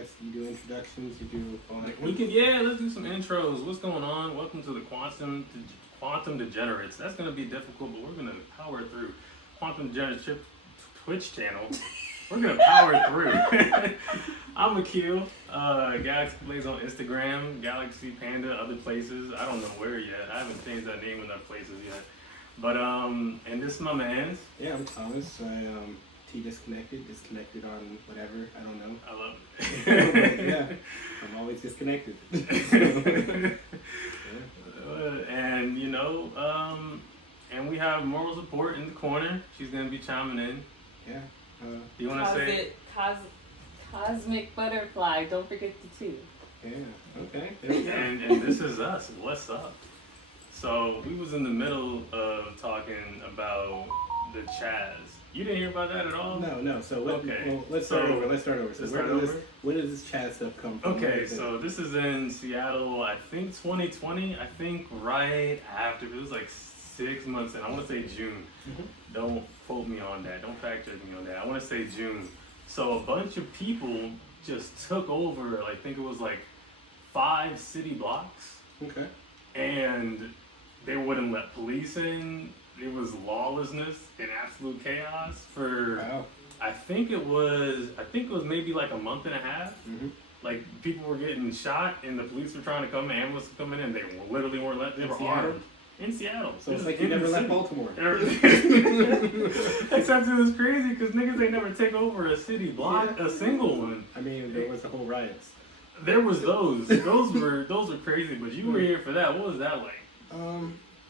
guess you do introductions. You do all that. Let's do some intros. What's going on? Welcome to the Quantum Degenerates. That's gonna be difficult, but we're gonna power through. Quantum Degenerates Twitch channel. We're gonna power through. I'm Akil. Galaxy Plays on Instagram, Galaxy Panda, other places. I don't know where yet. I haven't changed that name enough places yet. But and this is my man's. Yeah, I'm Thomas. Disconnected on whatever. I don't know. I love it. Yeah, I'm always disconnected. And and we have moral support in the corner. She's gonna be chiming in. Yeah. You want to say it? Cosmic Butterfly. Don't forget the two. Yeah. Okay. And this is us. What's up? So we was in the middle of talking about the Chaz. You didn't hear about that at all? No. So let's start over. So where does this Chaz stuff come from? Okay, so this is in Seattle. I think 2020. I think right after it was like 6 months in. I want to say June. Mm-hmm. Don't quote me on that. Don't fact check me on that. I want to say June. So a bunch of people just took over. I think it was like 5 city blocks. Okay. And they wouldn't let police in. It was lawlessness and absolute chaos for. Wow. I think it was maybe like a month and a half. Mm-hmm. Like people were getting shot and the police were trying to come. Ambulance was coming in. They literally weren't let. They were armed in Seattle. So it's like you never left Baltimore. Except it was crazy because niggas ain't never take over a city block, a single one. I mean, there was the whole riots. There was those. Those were crazy. But you were here for that. What was that like?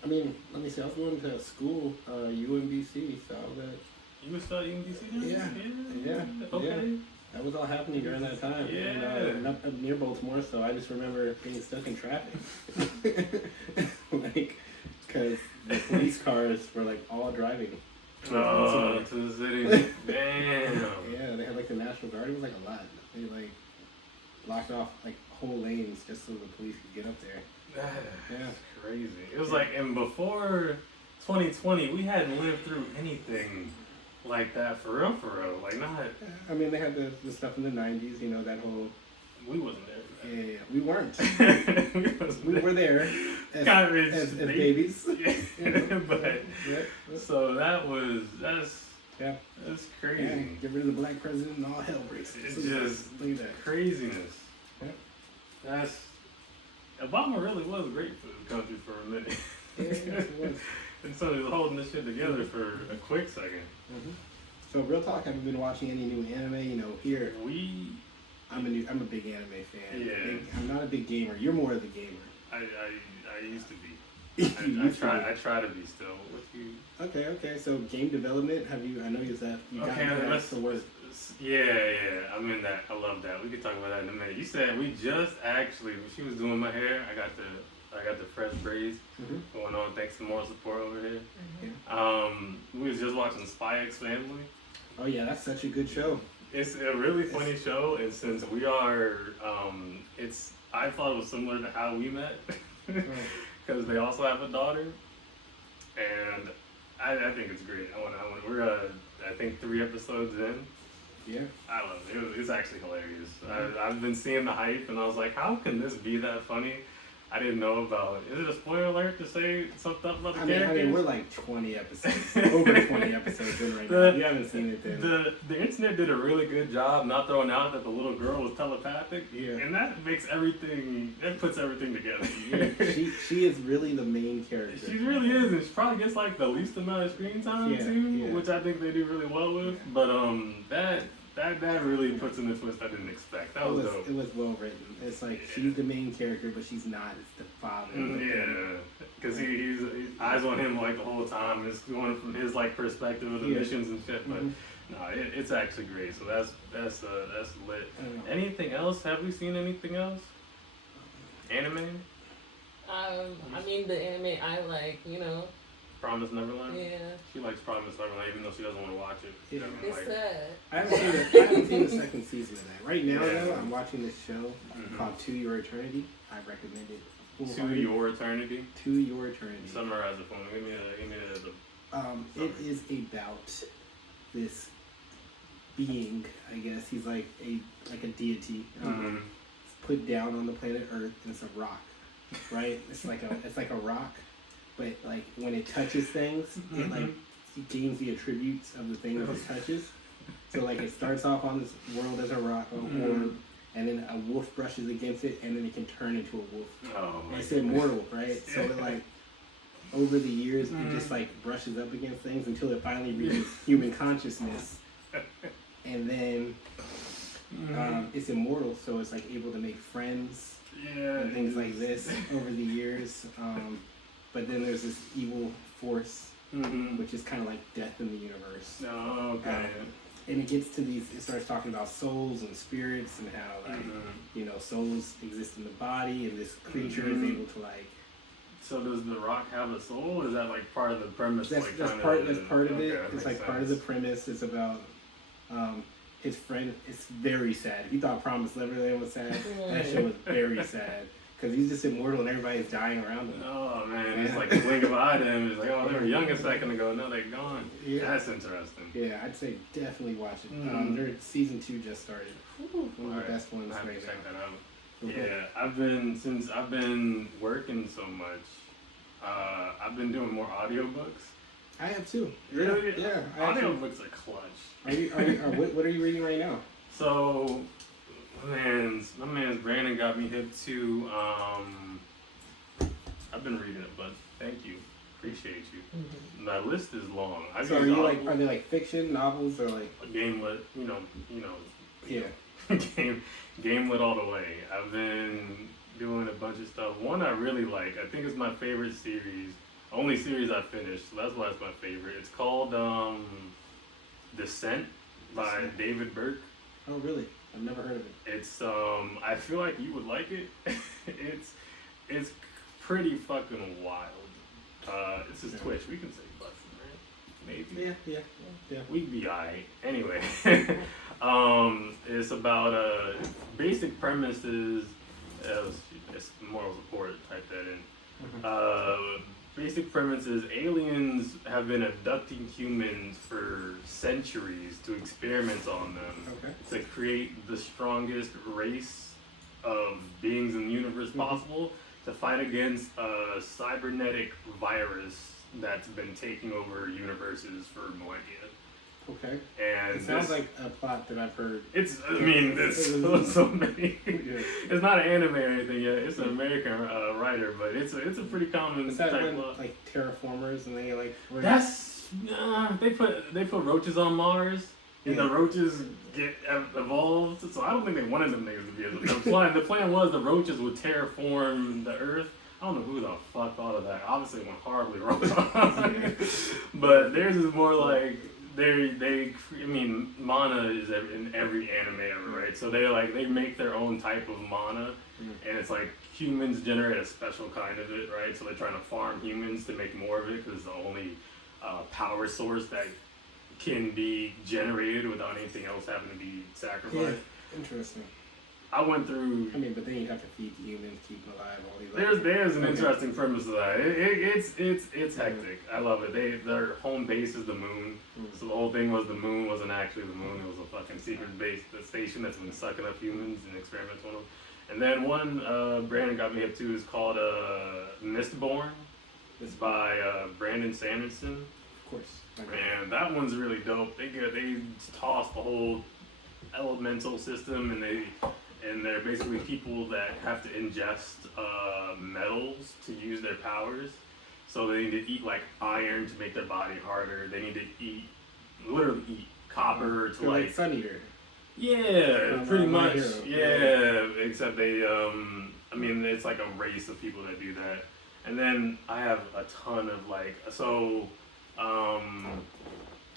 I mean, let me see. I was going to school, UMBC, so that. You were studying UMBC? Yeah. Okay. Yeah. That was all happening during that time. Yeah. And, up near Baltimore, so I just remember being stuck in traffic. Because the police cars were all driving. To the city. Damn. Yeah, they had the National Guard. It was a lot. They blocked off whole lanes just so the police could get up there. That's crazy. It was and before 2020, we hadn't lived through anything like that for real. Not. I mean, they had the stuff in the 90s, that whole. We wasn't there for that. Yeah, we weren't. we were there as babies. Yeah. But so that's crazy. Yeah, get rid of the black president and all hell breaks loose. It's just craziness. Yeah. Obama really was great for the country for a minute. Yeah, it was. And so he was holding this shit together for a quick second. Mm-hmm. So real talk, have you been watching any new anime? Here I'm a big anime fan. Yeah. I'm not a big gamer. You're more of the gamer. I used to be. I try to be still. With you. Okay. So game development, I know you said you got that's the worst. Yeah, I'm in that. I love that. We could talk about that in a minute. You said we just actually, when she was doing my hair, I got the fresh braids going on thanks to moral support over here. Mm-hmm. We was just watching Spy X Family. Oh yeah, that's such a good show. It's a really funny show, and since we are, I thought it was similar to how we met, because they also have a daughter, and I think it's great. We're I think 3 episodes in. Yeah. I love it. It's actually hilarious. I've been seeing the hype, and I was like, how can this be that funny? I didn't know about it. Is it a spoiler alert to say something about the characters? I mean, we're 20 episodes, over 20 episodes in right now. You haven't seen it then. The internet did a really good job not throwing out that the little girl was telepathic. Yeah. And that puts everything together. Yeah, she is really the main character. She really is, and she probably gets the least amount of screen time too, which I think they do really well with. But that really puts in the twist I didn't expect. That was dope. It was well written. It's she's the main character, but she's not. It's the father. Because he's eyes on him the whole time. It's going from his perspective of the missions and shit. But no, it's actually great. So that's lit. Anything else? Have we seen anything else? Anime? I mean the anime I like, Promise Neverland? Yeah. She likes Promise Neverland even though she doesn't want to watch it. Yeah. It's sad. I haven't seen the second season of that. Right now, though, I'm watching this show called To Your Eternity. I recommend it. To Your Eternity? To Your Eternity. Summarize it for me. Give me it is about this being, I guess. He's like a deity. Put down on the planet Earth, and it's a rock, right? It's like a rock, but like when it touches things, it like gains the attributes of the thing that it touches. So like it starts off on this world as a rock, orb, and then a wolf brushes against it, and then it can turn into a wolf. Oh, and it's immortal, right? So it, like over the years, it just like brushes up against things until it finally reaches human consciousness, and then it's immortal. So it's like able to make friends and things like this over the years. But then there's this evil force, which is kind of like death in the universe. Oh, okay. And it gets to it starts talking about souls and spirits and how like you know, souls exist in the body, and this creature is able to like. So does the rock have a soul? Is that like part of the premise? That's part of it. It's like part of the premise. It's about his friend. It's very sad. If you thought Promised Neverland was sad, that show was very sad. Because he's just immortal and everybody's dying around him. Oh man, it's like a blink of an eye to him. It's like, oh, they were young a second ago, now they're gone. Yeah. That's interesting. Yeah, I'd say definitely watch it. Their season 2 just started. One of the best ones right now. Check that out. Yeah, I've been working so much. I've been doing more audiobooks. I have too. Really? Yeah. Audiobooks are clutch. What are you reading right now? So, my man's Brandon got me hip to. I've been reading it, but thank you, appreciate you. My list is long. So are you like? Are they like fiction novels or like? Game lit, you know. Yeah. Game lit all the way. I've been doing a bunch of stuff. One I really like. I think it's my favorite series. Only series I finished, so that's why it's my favorite. It's called Descent by David Burke. Oh really? I've never heard of it. It's I feel like you would like it. it's pretty fucking wild. It's his Twitch. We can say busting, right? Maybe. Yeah. We'd be alright. Anyway, it's about basic premise is it's moral support. Type that in. Basic premise is aliens have been abducting humans for centuries to experiment on them to create the strongest race of beings in the universe possible to fight against a cybernetic virus that's been taking over universes for millennia. Okay. And it sounds like a plot that I've heard. It's so many. It's not an anime or anything yet. It's an American writer, but it's a pretty common Is that type when, of like terraformers and they like. They put roaches on Mars. And the roaches get evolved, so I don't think they wanted them niggas to be able to. The plan was the roaches would terraform the Earth. I don't know who the fuck thought of that. Obviously, it went horribly wrong. But theirs is more like mana is in every anime ever, right? So they make their own type of mana, and it's like humans generate a special kind of it, right? So they're trying to farm humans to make more of it because it's the only power source that can be generated without anything else having to be sacrificed. Yeah, interesting. I went through. I mean, but then you have to feed the humans, keep them alive. All these. There's an interesting premise to that. It's hectic. I love it. Their home base is the moon, so the whole thing was the moon wasn't actually the moon. It was a fucking secret base, the station that's been sucking up humans and experiments on them. And then one Brandon got me up to is called Mistborn. It's by Brandon Sanderson. Of course. And that one's really dope. They toss the whole elemental system, and they're basically people that have to ingest metals to use their powers. So they need to eat like iron to make their body harder. They need to literally eat copper to like Sun Eater. Yeah, pretty much. Yeah, except they it's like a race of people that do that. And then I have a ton of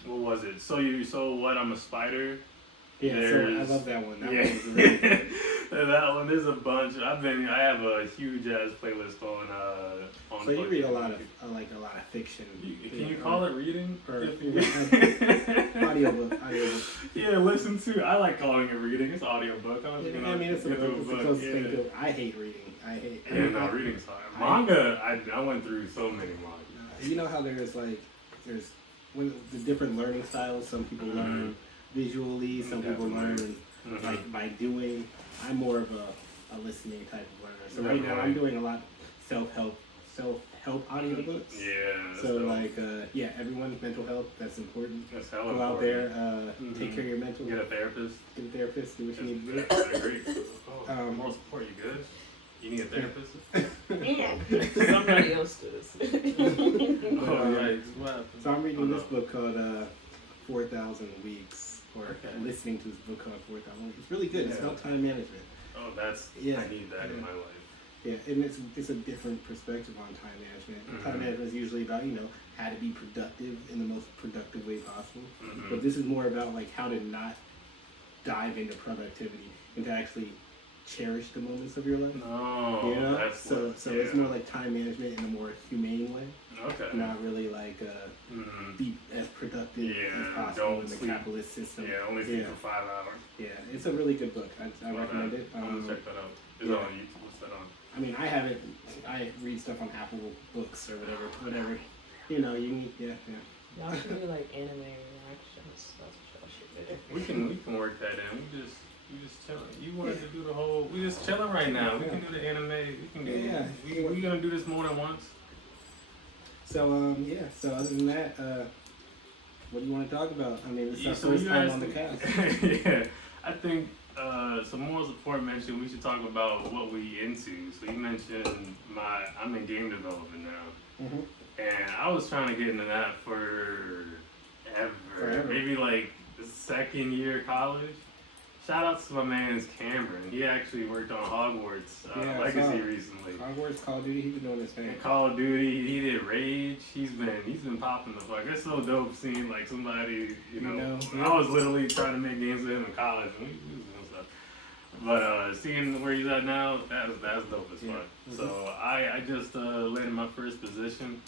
what was it? So what? I'm a spider. Yeah, so I love that one. That one was really good. That one, there's a bunch. I have a huge ass playlist on. So you read a lot of fiction. Can you call it reading? Or audiobook. Yeah, listen to. I like calling it reading. It's audiobook. It's a book. It's a close thing to. I hate reading. Reading's hard. Manga. I went through so many manga. You know how there's when the different learning styles. Some people learn visually. Some people learn Mhm. like by doing. I'm more of a listening type of learner. So right now Definitely. I'm doing a lot of self-help audiobooks. Yeah. So like everyone's mental health, that's important. That's hella Go out important. there, take care of your mental. Get a therapist. Get a therapist. Do what you need to do. I agree. Oh, Um, moral support. You good? You need a therapist? Somebody else does. Oh, right. What happened? So I'm reading Oh, this book called 4,000 Weeks, or Okay. listening to this book called 4,000 Weeks. It's really good. It's Yeah. about time management. Oh, that's. Yeah. I need that in my life. Yeah, and it's a different perspective on time management. Mhm. Time management is usually about how to be productive in the most productive way possible. Mhm. But this is more about like how to not dive into productivity and to actually cherish the moments of your life. No, that's so what, so it's more like time management in a more humane way, okay. not really like Mhm. be as productive Yeah, as possible don't in the sleep. capitalist system. Yeah, only sleep Yeah. for 5 hours. Yeah, it's a really good book. I Love recommend that. it. I'm gonna check that out. Is yeah. it on YouTube? What's that on? I mean, I read stuff on Apple Books or whatever. You need, yeah. Y'all should do like anime reactions. That's what y'all should do. We can work that in. We just chilling. You wanted to do the whole. We just chilling right now. We can do the anime. We can do. Yeah. We gonna do this more than once. So So other than that, what do you want to talk about? I mean, this is our first time on the cast. Yeah, I think some moral support mentioned we should talk about what we into. So you mentioned I'm in game development now, Mhm. and I was trying to get into that forever. Maybe like the second year of college. Shout out to my man's Cameron. He actually worked on Hogwarts Yeah, I Legacy saw. recently. Hogwarts, Call of Duty, he's been doing his thing. And Call of Duty, he did Rage. He's been popping the fuck. It's so dope seeing like somebody, I was literally trying to make games with him in college, and we was doing stuff. But seeing where he's at now, that's dope as fuck. Yeah. So I just landed my first position.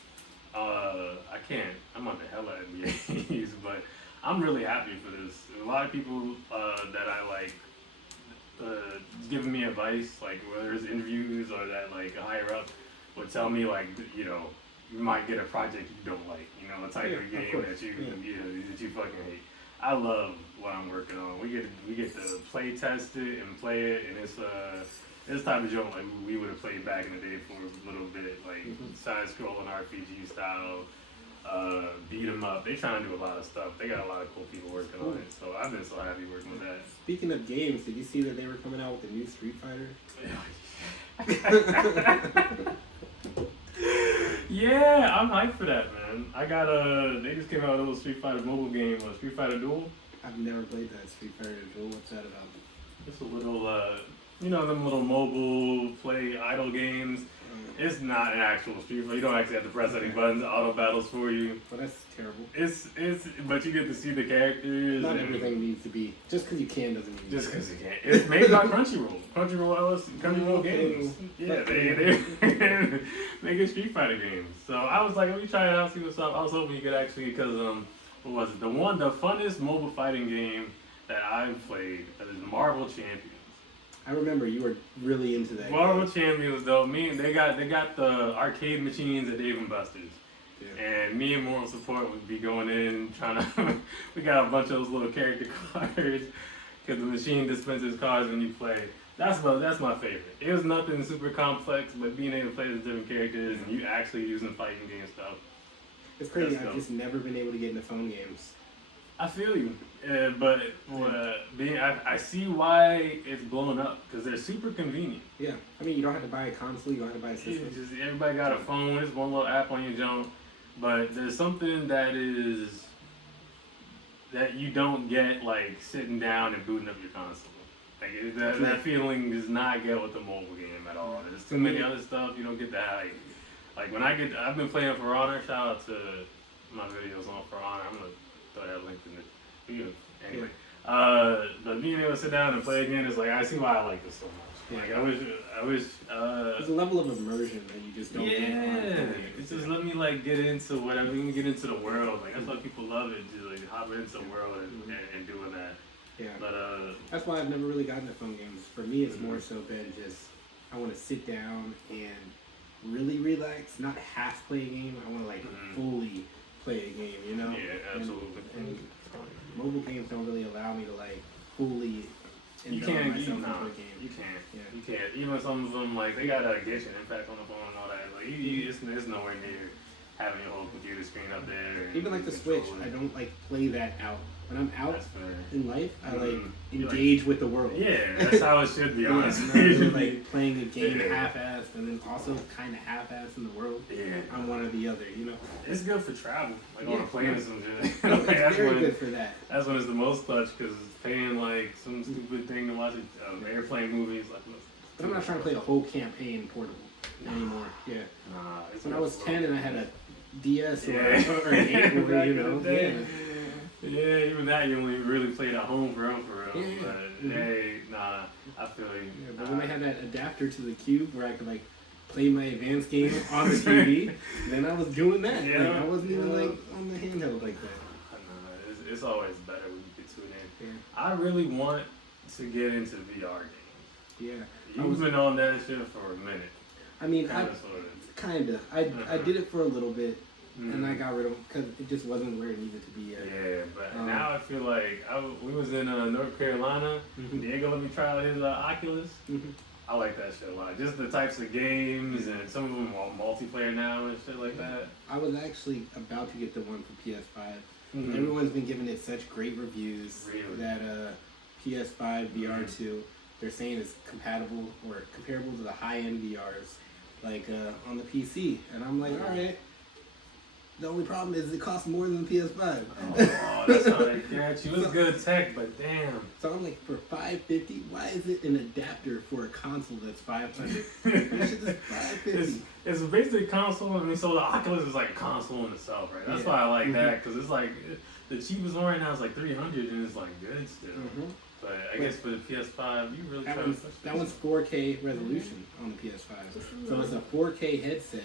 I'm on the hell out of NBAs, but I'm really happy for this. A lot of people that I like giving me advice, like whether it's interviews or that like higher up, would tell me like you might get a project you don't like, a type of game that you fucking hate. I love what I'm working on. We get to play test it and play it, and it's type of joke like we would have played back in the day for a little bit, like side scrolling RPG style. Beat 'em up. They trying to do a lot of stuff. They got a lot of cool people working on it. So I've been so happy working with that. Speaking of games, did you see that they were coming out with a new Street Fighter? Yeah, I'm hyped for that, man. They just came out with a little Street Fighter mobile game, Street Fighter Duel. I've never played that Street Fighter Duel. What's that about? It's a little, them little mobile play idle games. It's not an actual Street Fighter. You don't actually have to press any buttons. Auto battles for you. Well, that's terrible. But you get to see the characters. Not everything needs to be. Just because you can doesn't mean. Just because you can. It's made by Crunchyroll. Crunchyroll Games. Yeah, they make a Street Fighter games. So I was like, let me try it out, see what's up. I was hoping you could actually, because what was it? The funnest mobile fighting game that I've played is Marvel Champions. I remember you were really into that. Marvel Champions, though, they got the arcade machines at Dave and Buster's. Yeah. And me and Moral Support would be going in trying to. We got a bunch of those little character cards because the machine dispenses cards when you play. That's my favorite. It was nothing super complex, but being able to play as different characters and you actually using fighting game stuff. It's crazy. I've just never been able to get into phone games. I feel you, but I see why it's blown up because they're super convenient. Yeah, I mean you don't have to buy a console, you don't have to buy a system. Just everybody got a phone. It's one little app on your junk, but there's something that you don't get like sitting down and booting up your console. Like that feeling does not get with the mobile game at all. There's too many other stuff you don't get that. Like when I've been playing For Honor. Shout out to my videos on For Honor. I'm gonna throw that link in the video. Anyway, but being able to sit down and play again is like I see why I like this so much. Like I wish. There's a level of immersion that you just don't get. Yeah, it's just let me like get into whatever. Let me get into the world. Like that's why people love it. Just like hop into the world and doing that. Yeah. But that's why I've never really gotten to phone games. For me, it's more so been just I want to sit down and really relax, not half play a game. I want to like fully play a game. Yeah, absolutely. And mobile games don't really allow me to like fully You indulge can't. myself into a You game. can't. Yeah. You can't. Even some of them, like they got a Genshin Impact on the phone and all that. Like it's nowhere near having your whole computer screen up there. Even like the Switch, I don't like play that out. When I'm out That's fair. in life, I like You engage with the world. Yeah, that's how it should be. Yeah, Honestly, not just, like playing a game Yeah. half-assed and then also kind of half-assed in the world. yeah, I'm one or the other, you know. it's good for travel, like Yeah. on a plane or some shit. It's that's very when good for that. that's when it's the most clutch because it's paying like some stupid thing to watch airplane movies. Like, But I'm not trying to play a whole campaign portable anymore. Yeah. Nah, it's When I not was for 10 real. and I had a DS or, Yeah. or an 8 boy, Back you in the know. day. Yeah. Yeah, even that you only really played at home for real. Yeah. But hey, nah, I feel you. Yeah, but when I had that adapter to the Cube where I could like play my advanced game on the TV, then I was doing that. Yeah. Like, I wasn't even like on the handheld like that. Nah, it's always better when you can tune in. Yeah. I really want to get into VR games. Yeah. You've been on that shit for a minute. I mean, Kind of, sort of. kinda. I did it for a little bit, and I Mhm. got rid of it because it just wasn't where it needed to be yet. Yeah, but Um, now I feel like we was in North Carolina. Mhm. Diego let me try out his Oculus. Mhm. I like that shit a lot. Just the types of games and some of them are multiplayer now and shit like that. I was actually about to get the one for PS5. Mhm. Everyone's been giving it such great reviews Really? that PS5 VR2, they're saying is compatible or comparable to the high-end VRs, like on the PC. And I'm like, all right. The only problem is it costs more than the PS5. Oh, that's how they get you. It's good tech, but damn. So I'm like, for $550, why is it an adapter for a console that's $500? This shit is $550. It's basically a console. I mean, so the Oculus is like a console in itself, right? That's Yeah. why I like that because it's like the cheapest one right now is like $300 and it's like good still. Mhm. But I guess for the PS5, you really try to push That one's 4K resolution on the PS5. So it's a 4K headset.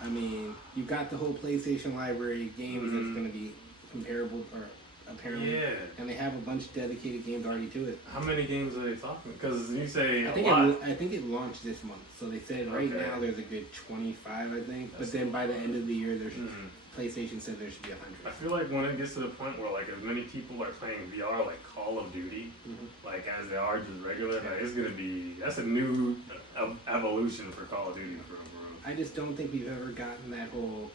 I mean, you got the whole PlayStation library of games that's going to be comparable, or apparently. Yeah. And they have a bunch of dedicated games already to it. How many games are they talking? Because you say I a think lot. I think it launched this month. So they said right Okay. now there's a good 25, I think. That's But then by the end of the year, there's Mhm. PlayStation said there should be I 100. feel like when it gets to the point where like as many people are playing VR like Call of Duty, Mhm. like as they are just regular, like it's gonna be that's a new evolution for Call of Duty, bro. I just don't think we've ever gotten that whole.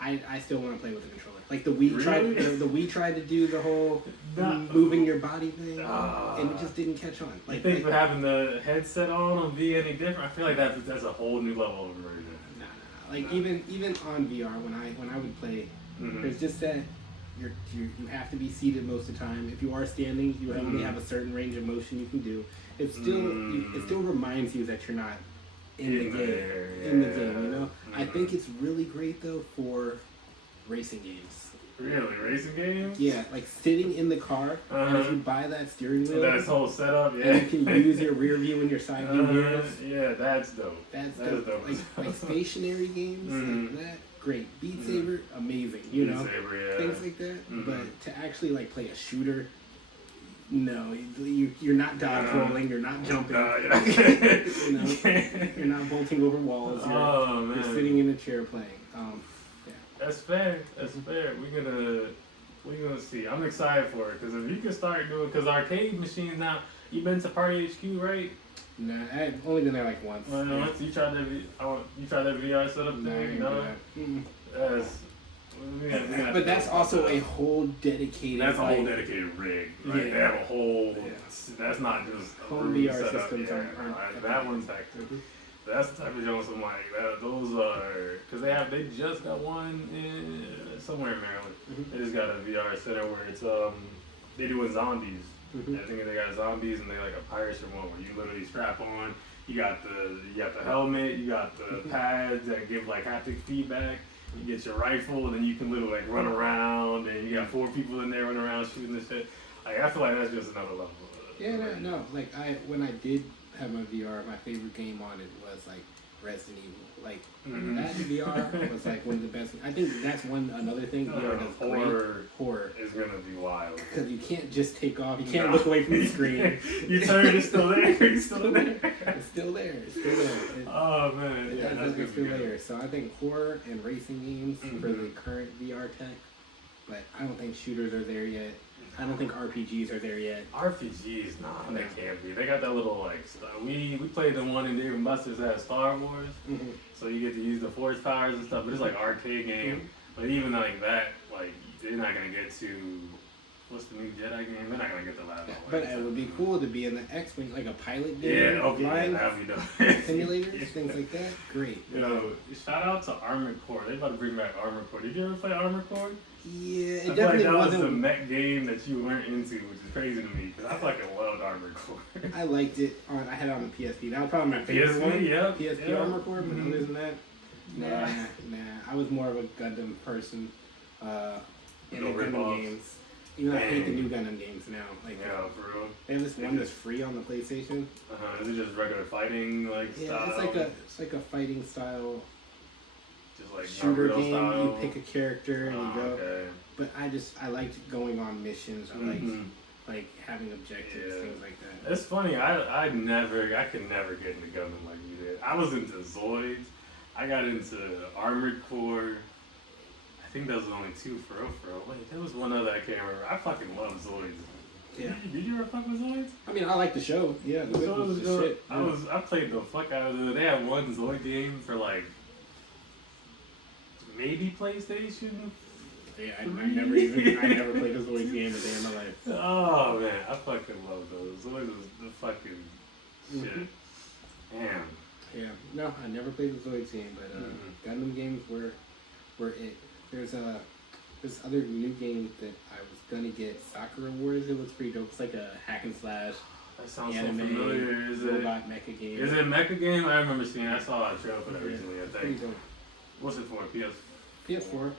I still want to play with the controller. Like the Wii tried, Really? the Wii tried to do the whole Nah. moving your body thing, Ah. and it just didn't catch on. I Like, think having the headset on will be any different. I feel like that's a whole new level of immersion. nah. Like Nah. even on VR when I would play, Mhm. there's just that you have to be seated most of the time. If you are standing, you only Mhm. have a certain range of motion you can do. It still it still reminds you that you're not in the In game. there, In the yeah. game, you know. I Mhm. think it's really great though for racing games. Really, racing games? Yeah, like sitting in the car, and if you buy that steering wheel, That whole setup, yeah. and you can use your rear view and your side view mirrors. Yeah, that's dope. That's That is dope. dope. Like stationary games Mhm. like that, great. Beat Mhm. Saber, amazing. You know, Beat Saber, yeah. things like that. Mhm. But to actually like play a shooter, no, you're not dodge rolling, you're not jumping. Yeah. You know, you're not bolting over walls. You're, Oh man, you're sitting in a chair playing. That's fair. That's fair. We're gonna see. I'm excited for it because if you can start doing, because arcade machines now. You been to Party HQ, right? Nah, I've only been there like once. Once you tried that, you tried that VR setup No, I thing. didn't do No, that. Mm-mm. that's. we gotta But that's think also about a that. whole dedicated. That's a whole like, dedicated rig. Like, Yeah. They have a whole. Yeah. That's not just a Home room VR setup. systems Yeah, aren't that one's hectic. Mhm. That's the type of jokes I'm like. Those are because they just got one in somewhere in Maryland. Mhm. They just got a VR center where it's they doing zombies. Mhm. I think they got zombies and they like a pirate ship one where you literally strap on. You got the helmet. You got the Mhm. pads that give like haptic feedback. You get your rifle and then you can literally like run around and you got 4 people in there running around shooting the shit. Like I feel like that's just another level. Yeah, no. Like when I did have my VR, my favorite game on it was like Resident Evil. Like Mhm. that VR was like one of the best. I think that's another thing VR does great. Horror. Is gonna be wild. Because you can't just take off. You can't No. look away from the screen. You turn, it's still there. It's still there. It's still there. It's still there. Oh man, yeah, that's It's gonna still be good. there. So I think horror and racing games for Mhm. the current VR tech but I don't think shooters are there yet. I don't think RPGs are there yet. RPGs, nah, they can't be. They got that little like we played the one in Dave & Buster's that has Star Wars, so you get to use the force powers and stuff. But it's like arcade game. But even like that, like they're not gonna get to what's the new Jedi game? They're not gonna get the last one. But it would be cool to be in the X-Wing, like a pilot game. Yeah, okay, that'd be dope. Simulators, things like that. Great. You know, shout out to Armored Core. They about to bring back Armored Core. Did you ever play Armored Core? Yeah, it I feel definitely like that was wasn't. the mech game that you weren't into, which is crazy to me because I fucking loved Armored Core. I liked it. I had it on the PSP. That was probably my favorite PSP, one. yeah, PSP yeah. Armor Core, but other than that, Nah. nah. I was more of a Gundam person in No the rip-offs. Gundam games. Even though I hate the Dang. new Gundam games now. Like, Yeah, for real. they have this one that's free on the PlayStation. Is it just regular fighting like Yeah, style? it's like a fighting style just like shooter Naruto game. style. You pick a character and you go. Okay. But I liked going on missions. I liked Mhm. like having objectives, Yeah. things like that. It's funny. I could never get into Gundam like you did. I was into Zoids. I got into Armored Core. I think those were only two for real. Wait, there was one other I can't remember. I fucking love Zoids. Yeah. Did you ever fuck with Zoids? I mean, I like the show. Yeah, the So Zoid was the good. shit. I played the fuck out of it. They had one Zoid game for like maybe PlayStation. Yeah, I never played a Zoid game a day in my life. Oh man, I fucking love those. Zoids was the fucking shit. Damn. Yeah, no, I never played the Zoid game, but Gundam games were it. There's other new game that I was gonna get, Sakura Wars. It looks pretty dope. It's like a hack and slash That sounds anime so familiar. Is robot mecha game. it a mecha game? I remember seeing. I saw a trailer for that recently. I Pretty think. dope. What's it for? PS4,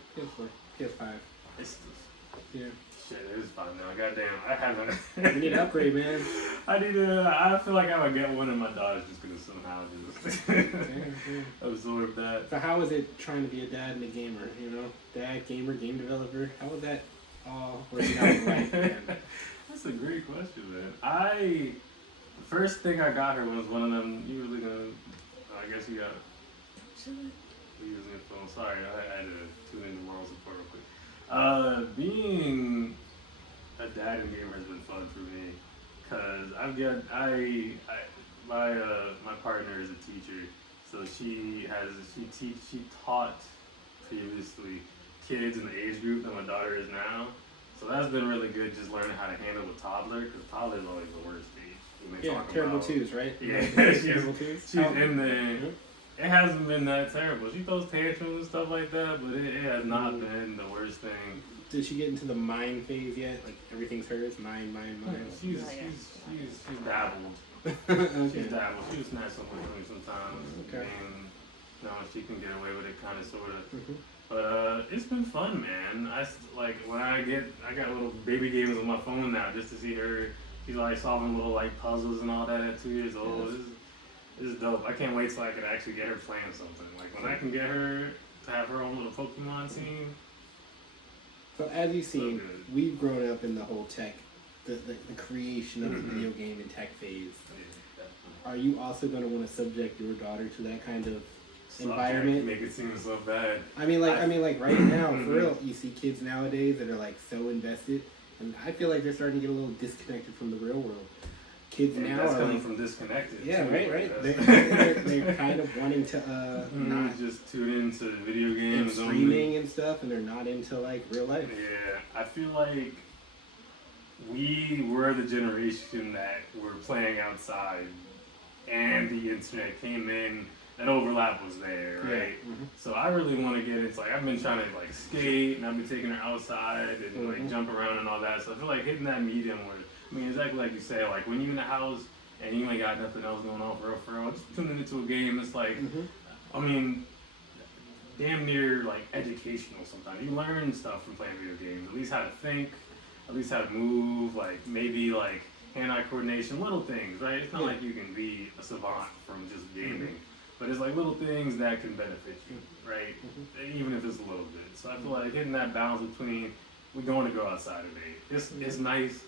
PS5. It's Yeah. shit. It is fine now. Goddamn, I haven't. You need to upgrade, man. I need to. I feel like I would get one, and my daughter's just gonna somehow just Yeah. absorb that. So how is it trying to be a dad and a gamer? You know, dad, gamer, game developer. How was that all working out right, man? That's a great question, man. The first thing I got her was one of them. You really gonna? I guess you got. Using your phone. Sorry, I had to tune into moral support real quick. Being a dad and gamer has been fun for me because my partner is a teacher, so she taught previously kids in the age group that my daughter is now. So that's been really good, just learning how to handle a toddler, because toddler's always the worst age. When they Yeah, talk terrible about, twos, right? Yeah, terrible twos. she's in there. It hasn't been that terrible. She throws tantrums and stuff like that, but it has not been the worst thing. Did she get into the mine phase yet? Like everything's hers, mine. She's dabbled. Okay. She's dabbled. She was snatch something from me sometimes. Okay. And she can get away with it, kind of, sort of. Mhm. But it's been fun, man. When I got little baby games on my phone now, just to see her. She's like solving little like puzzles and all that at 2 years old. Yes. This is dope. I can't wait till I could actually get her playing something. Like when I can get her to have her own little Pokemon team. So as you've seen, So good. we've grown up in the whole tech, the creation of the Mhm. video game and tech phase. Yeah, Are you also going to want to subject your daughter to that kind of Subject, environment? make it seem so bad. I mean, like right now, for Mhm. real, you see kids nowadays that are like so invested, and I feel like they're starting to get a little disconnected from the real world. Kids And now that's are coming like, from disconnected. yeah, too. right. That's- They're kind of wanting to not just tune into video and games streaming and stuff, and they're not into like real life. Yeah, I feel like we were the generation that were playing outside, and the internet came in. That overlap was there, right? Yeah. Mhm. So I really want to get into like I've been trying to like skate, and I've been taking her outside and like Mhm. jump around and all that. So I feel like hitting that medium where I mean exactly like you say, like when you're in the house and you ain't got nothing else going on for real, just tuning into a game. It's like Mhm. I mean, damn near like educational sometimes. You learn stuff from playing video games. At least how to think, at least how to move, like maybe like hand-eye coordination, little things, right? It's not Yeah. like you can be a savant from just gaming. But it's like little things that can benefit you, right? Even if it's a little bit. So I feel like hitting that balance between we're going to go outside today. It's nice.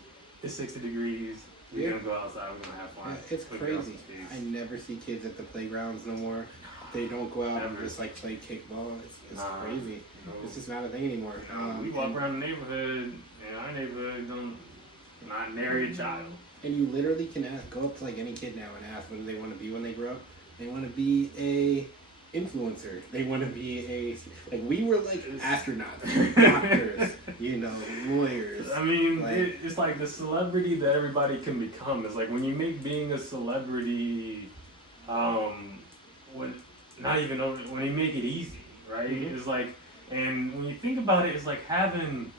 It's 60 degrees. We're Yeah. gonna go outside. We're gonna have fun. It's We're gonna get crazy. some space. I never see kids at the playgrounds no more. They don't go out and Ever. just like play kickball. It's Nah. crazy. No. It's just not a thing anymore. We walk around the neighborhood, and our neighborhood don't not nary a child. And you literally can go up to like any kid now and ask what do they want to be when they grow up. They want to be a influencer. They want to be like we were like astronauts, doctors, lawyers. I mean, Like- it's like the celebrity that everybody can become. It's like when you make being a celebrity, when you make it easy, right? Mhm. It's like, and when you think about it, it's like having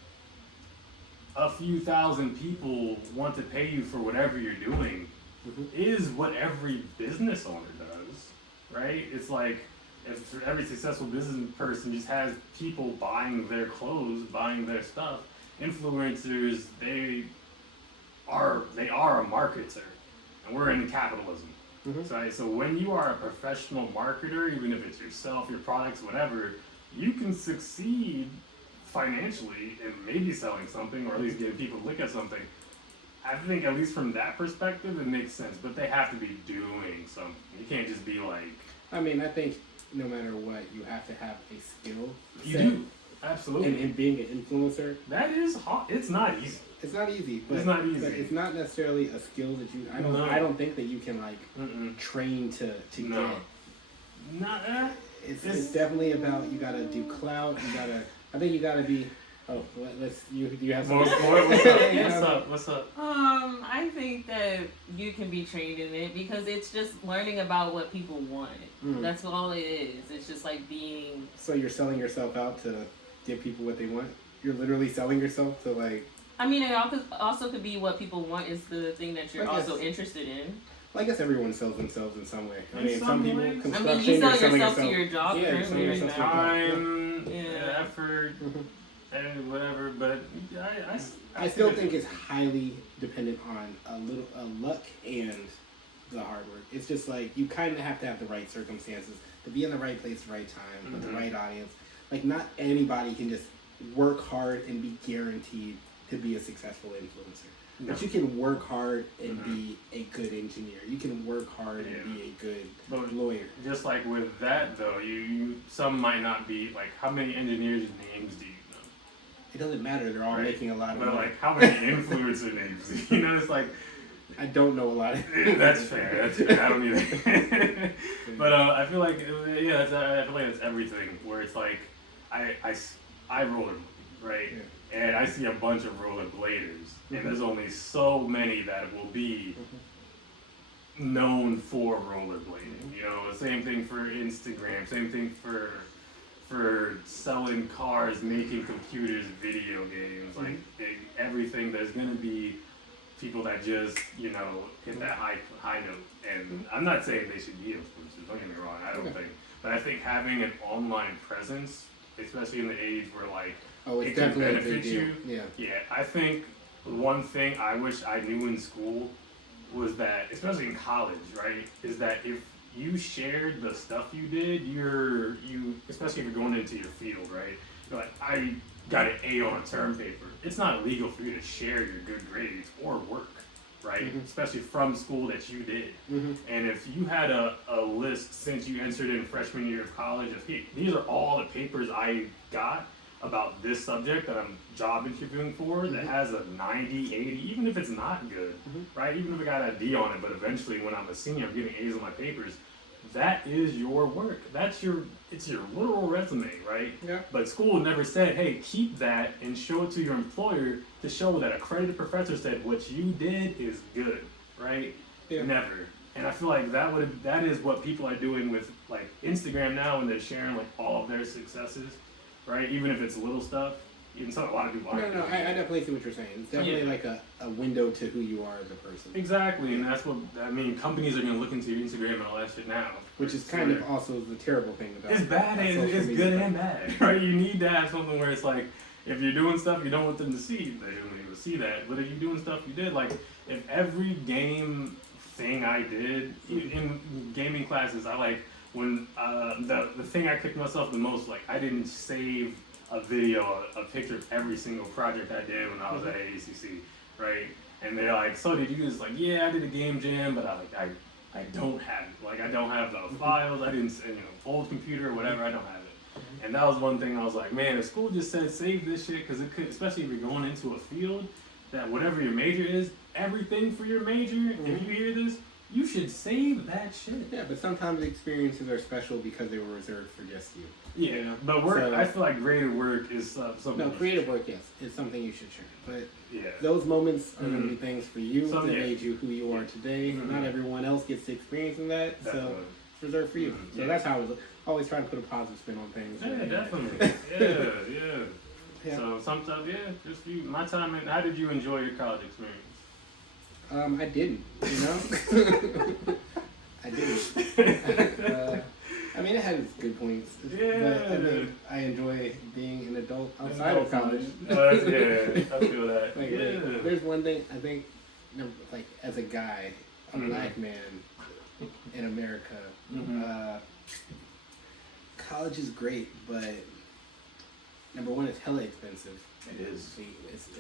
a few thousand people want to pay you for whatever you're doing Mhm. is what every business owner does, right? It's like if every successful business person just has people buying their clothes, buying their stuff. Influencers, they are a marketer, and we're in capitalism. Mhm. So when you are a professional marketer, even if it's yourself, your products, whatever, you can succeed financially and maybe selling something or at least getting people to look at something. I think at least from that perspective, it makes sense, but they have to be doing something. You can't just be like, I mean, I think no matter what, you have to have a skill. you set. do. Absolutely. And in being an influencer, That is hard. It's not easy. it's not easy. But, It's not easy. But it's not necessarily a skill that you. No. I don't think that you can like Mm-mm. train to No. get. Not, It's definitely about you gotta do clout. I think you gotta be. Oh, you have some. What's up? What's up? I think that you can be trained in it because it's just learning about what people want. Mm. That's all it is. It's just like being. So you're selling yourself out to give people what they want. You're literally selling yourself to like. I mean, it also could be what people want is the thing that you're I guess- also interested in. Well, I guess everyone sells themselves in some way. I In mean, some some people ways. construction. I mean, you you're sell selling yourself to your job. Yeah, you're selling currently, yourself to your now. Time, Yeah. effort, Mhm. and whatever. But I still think it's highly dependent on a luck and the hard work. It's just like you kind of have to have the right circumstances to be in the right place, the right time, with the Mhm. right audience. Like not anybody can just work hard and be guaranteed to be a successful influencer. No. But you can work hard and Mhm. be a good engineer. You can work hard Yeah. and be a good But lawyer. just like with that though, you some might not be like how many engineers' names do you know? It doesn't matter. They're all Right. making a lot of But money. like how many influencer names? You know, it's like I don't know a lot of. that's fair. That's fair. I don't either. But I feel like I feel like it's everything where it's like I roller, right? Yeah. And I see a bunch of rollerbladers, Mhm. and there's only so many that will be known for rollerblading. You know, same thing for Instagram, same thing for selling cars, making computers, video games, like everything. There's gonna be people that just hit that high note. And I'm not saying they should be influencers. Don't get me wrong. I don't Okay. think, but I think having an online presence, especially in the age where like Oh, it it's can definitely a benefit big deal. you. Yeah. Yeah, I think one thing I wish I knew in school was that, especially in college, right, is that if you shared the stuff you did, especially if you're going into your field, right, you're like, I got an A on a term paper. It's not illegal for you to share your good grades or work, right, Mhm. especially from school that you did. Mm-hmm. And if you had a list since you entered in freshman year of college of, hey, these are all the papers I got about this subject that I'm job interviewing for that Mhm. has a 90, 80, even if it's not good, Mhm. right? Even if I got a D on it, but eventually when I'm a senior, I'm getting A's on my papers. That is your work. It's your literal resume, right? Yeah. But school never said, hey, keep that and show it to your employer to show that a accredited professor said what you did is good, right? Yeah. Never. And I feel like that is what people are doing with like Instagram now, and they're sharing like all of their successes, right? Even if it's little stuff. Even a lot of people aren't. No, I definitely see what you're saying. It's definitely Yeah. like a window to who you are as a person. Exactly, and that's what I mean. Companies are going to look into your Instagram and all that shit now, Which is kind of also the terrible thing about It's bad. about social It's media. good and bad, right? You need to have something where it's like, if you're doing stuff you don't want them to see, they don't need to see that. But if you're doing stuff you did, like if every game thing I did in gaming classes, I like when the thing I kicked myself the most, like I didn't save a video, a picture of every single project I did when I was at AACC, right? And they're like, so did you do this? Like, yeah, I did a game jam, but I I don't have it. Like, I don't have the files. I didn't, old computer or whatever. I don't have it. And that was one thing I was like, man, if school just said save this shit, because it could, especially if you're going into a field that whatever your major is, everything for your major, if you hear this, you should save that shit. Yeah, but sometimes experiences are special because they were reserved for just you. Yeah, but work. So, I feel like creative work is something. No, creative work, yes, is something you should share. But Yeah. those moments are going to be things for you that Yeah. made you who you are today. Not everyone else gets to experience in that, Definitely. so it's reserved for you. So that's how I was always trying to put a positive spin on things. Yeah, right? definitely. Yeah. Yeah. So sometimes, just you. My time. And how did you enjoy your college experience? I didn't, I didn't. I mean, it had its good points. Yeah. But I mean, I enjoy being an adult outside of college. I feel that. Like, Yeah. there's one thing I think, like as a guy, a black man in America, college is great, but number one, it's hella expensive. It is.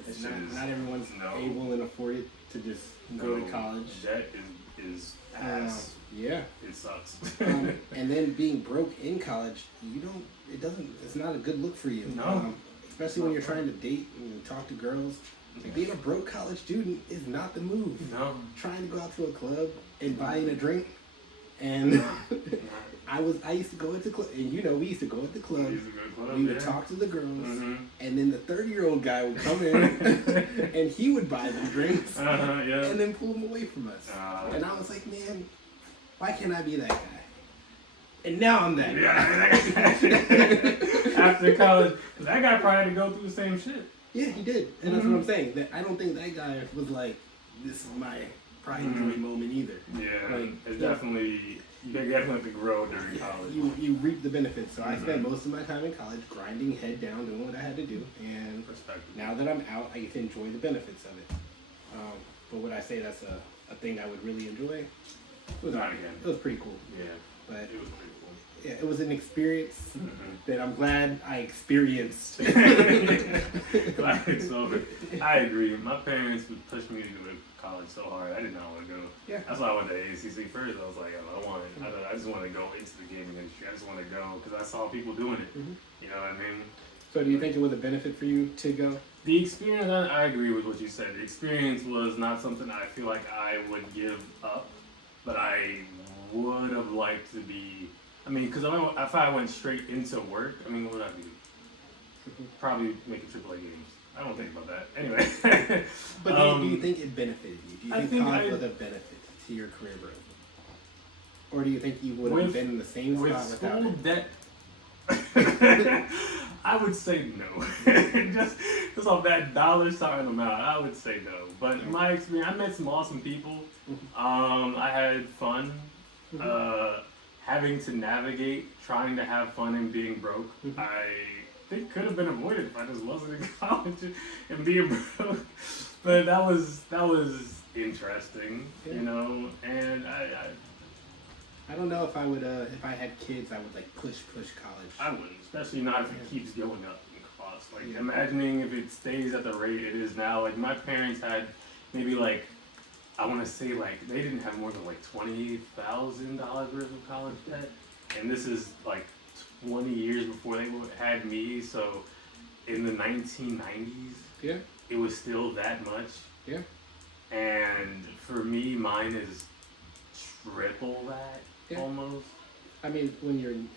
It's not everyone's able and afford it to just go to college. That is ass. Yeah. It sucks. And then being broke in college, it's not a good look for you. No. Especially when you're trying to date and talk to girls. Like, being a broke college student is not the move. No. Trying to go out to a club and buying a drink, and I used to go into club, and we used to go at the club. We would talk to the girls, and then the 30-year-old guy would come in, and he would buy them drinks, and then pull them away from us. And I was like, man, why can't I be that guy? And now I'm that guy. After college, that guy probably had to go through the same shit. Yeah, he did, and that's what I'm saying. That I don't think that guy was like, this is my pride and joy moment either. Yeah, Like, it's definitely. You definitely have to grow during college. You reap the benefits. So I spent most of my time in college grinding head down, doing what I had to do. And now that I'm out, I get to enjoy the benefits of it. But would I say that's a thing I would really enjoy? It was Not again. It was pretty cool. Yeah, but it was pretty cool. Yeah, it was an experience that I'm glad I experienced. Like, so, I agree. My parents would push me to go to college so hard. I did not want to go. Yeah. That's why I went to ACC first. I was like, I just want to go into the gaming industry. I just want to go because I saw people doing it. You know what I mean? So do you think it was a benefit for you to go? The experience, I agree with what you said. The experience was not something I feel like I would give up, but I would have liked to be. I mean, because if I went straight into work, I mean, what would I do? Probably making AAA games. I don't think about that. Anyway. But do you think it benefited you? Do you think college was a benefit to your career growth? Or do you think you would have been in the same spot without school it? debt? I would say no. just off that dollar sign amount, I would say no. But in my experience, I met some awesome people. I had fun. Having to navigate, trying to have fun and being broke, I think could have been avoided if I just wasn't in college and being broke. But that was interesting, and I don't know if I would, if I had kids, I would like push college. I wouldn't, especially not if it keeps going up in cost. Like, imagining if it stays at the rate it is now. Like, my parents had maybe I want to say they didn't have more than $20,000 worth of college debt, and this is 20 years before they had me. So in the 1990s, it was still that much. Yeah. And for me, mine is triple that almost. I mean,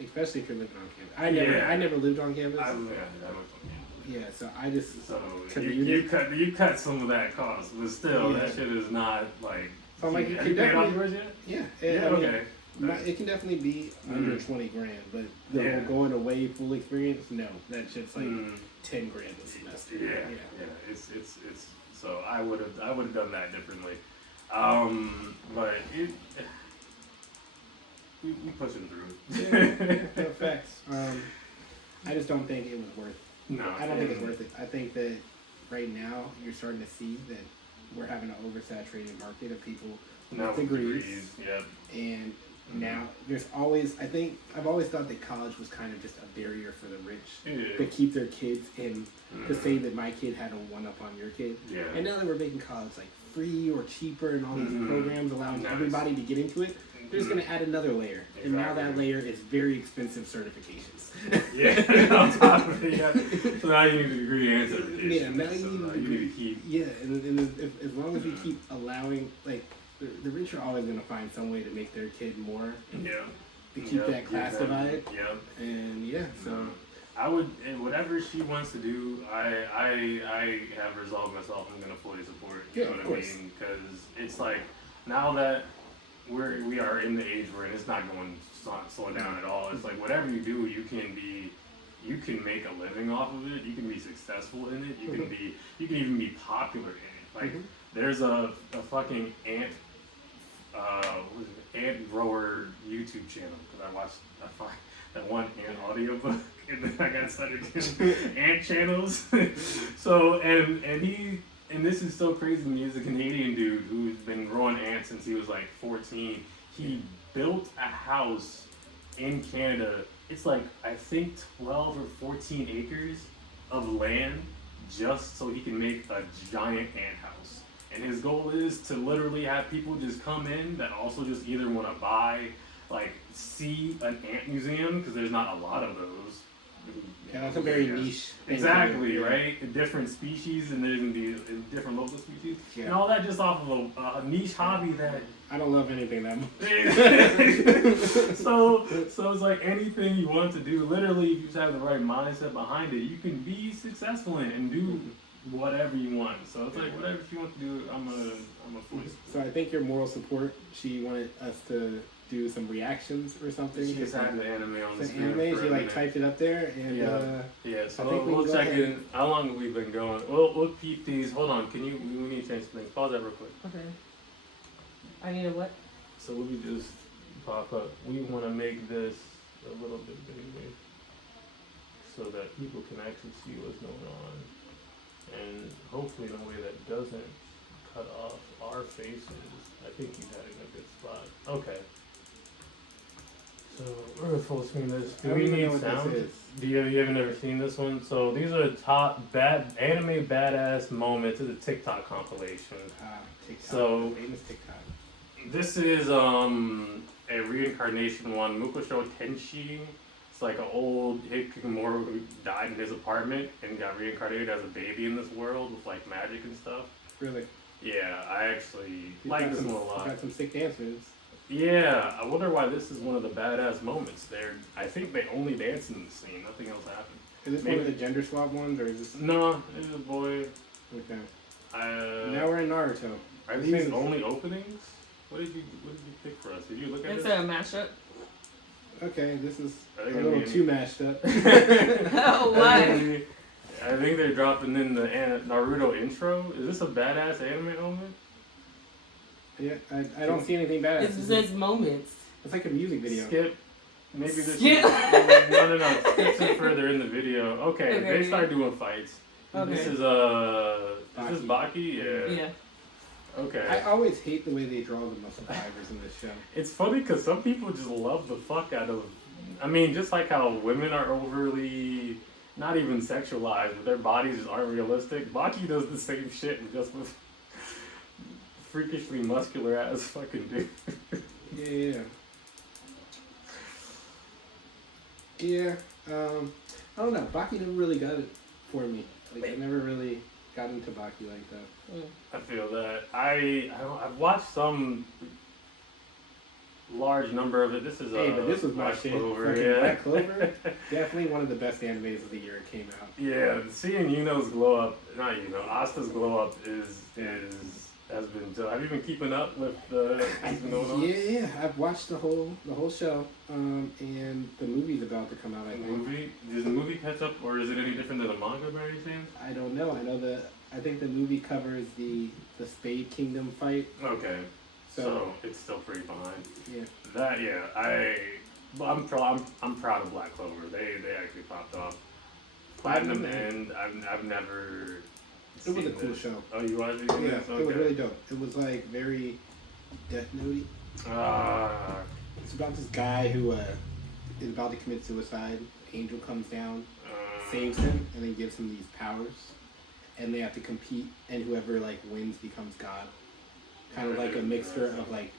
especially if you're living on campus. I never lived on campus. I lived on campus. Yeah, so I just you cut some of that cost, but still that shit is not So I'm like, you paid off yours yet? Okay. It can definitely be under $20,000, but the whole going away full experience, no, that shit's $10,000 a semester. Yeah. It's so I would have done that differently, but we pushing through. No facts. I just don't think it was worth. No, I don't think it's worth it. I think that right now you're starting to see that we're having an oversaturated market of people with degrees. And now there's always, I've always thought that college was kind of just a barrier for the rich to keep their kids in, to say that my kid had a one up on your kid. And now that we're making college free or cheaper and all these Mhm. programs allowing Nice. everybody to get into it, they're just Mhm. going to add another layer. And now that Exactly. layer is very expensive certifications. Yeah, on top of it, yeah. So now you need a degree and certification. Yeah, now so you need now a you degree. need to keep. Yeah, and if, as long as we Mhm. keep allowing, like, the rich are always going to find some way to make their kid more, Yeah. to keep that class divide. Yeah. And yeah, so. I would, and whatever she wants to do, I have resolved myself. I'm gonna fully support. You Yeah, know of what course. I mean? Because it's like now that we are in the age we're in, it's not going to slow down at all. It's like whatever you do, you can make a living off of it. You can be successful in it. You can even be popular in it. Like Mhm. there's a fucking ant. What is it? Ant grower YouTube channel because I find that one ant audiobook and then I got started getting ant channels. So and this is so crazy to me. He's a Canadian dude who's been growing ants since he was like 14. He built a house in Canada. It's like I think 12 or 14 acres of land just so he can make a giant ant house. And his goal is to literally have people just come in that also just either want to buy, like, see an ant museum, because there's not a lot of those. Yeah, that's a very niche thing. Exactly, Yeah. right? Different species, and there's going to be different local species. Yeah. And all that just off of a niche hobby that... I don't love anything that much. so it's like anything you want to do, literally, if you just have the right mindset behind it, you can be successful in it and do whatever you want. So it's like whatever she wants to do, I'm a voice. So I think your moral support, she wanted us to do some reactions or something. She just had the anime on the Some screen. anime, for she a like minute. typed it up there and Yeah, so I think we we'll can go check ahead. in. How long have we been going? We'll keep these. Hold on, we need to change something. Pause that real quick. Okay. I need a what? So let me just pop up. We want to make this a little bit bigger so that people can actually see what's going on. And hopefully in a way that doesn't cut off our faces. I think you had it in a good spot. Okay. So we're gonna full screen this. I Do don't we even know need what sound? this is. Do you have never seen this one? So these are the top anime badass moments of the TikTok compilation. TikTok. So- Famous TikTok. This is a reincarnation one. Mukusho Tenshi. It's like an old Hikikomori who died in his apartment and got reincarnated as a baby in this world with like magic and stuff. Really? Yeah, I actually He's like got this some- one a lot. he's got some sick dancers. Yeah, I wonder why this is one of the badass moments. I think they only dance in the scene. Nothing else happened. Is this one of the gender swap ones or is this? No, it's a boy. Okay. Uh, Now we're in Naruto. are these only openings? What did you pick for us? Did you look at It's it? a mashup. Okay, this is I a think little I mean- too mashed up. Oh, what? I think they're dropping in the Naruto intro. Is this a badass anime moment? Yeah, I don't see anything bad. It says moments. It's like a music video. Skip. Maybe this. Skip. No. Skip to further in the video. Okay, Okay. they start doing fights. Okay. This is this Baki? Yeah. Yeah. Okay. I always hate the way they draw the muscle fibers in this show. It's funny because some people just love the fuck out of. I mean, just like how women are overly, not even sexualized, but their bodies just aren't realistic. Baki does the same shit, just with freakishly muscular ass fucking dude. Yeah. Yeah. I don't know. Baki never really got it for me. Like I never really got into Baki like that. I feel that. I've watched some large number of it. This is Hey, but this was my Black shit. Clover, Fucking yeah. Black Clover, definitely one of the best animes of the year it came out. Yeah, seeing Yuno's glow up, not Yuno, Asta's glow up has been. So have you been keeping up with what's been going on? Yeah, I've watched the whole show, and the movie's about to come out. I The think. movie? Does the movie catch up, or is it any different than the manga by any chance? I don't know. I think the movie covers the Spade Kingdom fight. Okay, So, so it's still pretty behind. yeah. I'm proud of Black Clover. They actually popped off. Platinum End. I've never. It was a seen cool this. show. Oh, you watched it? Yeah, Okay. it was really dope. It was like very Death Note-y. It's about this guy who is about to commit suicide. Angel comes down, saves him, and then gives him these powers. and they have to compete, and whoever like wins becomes God. Kind of like a mixture of like,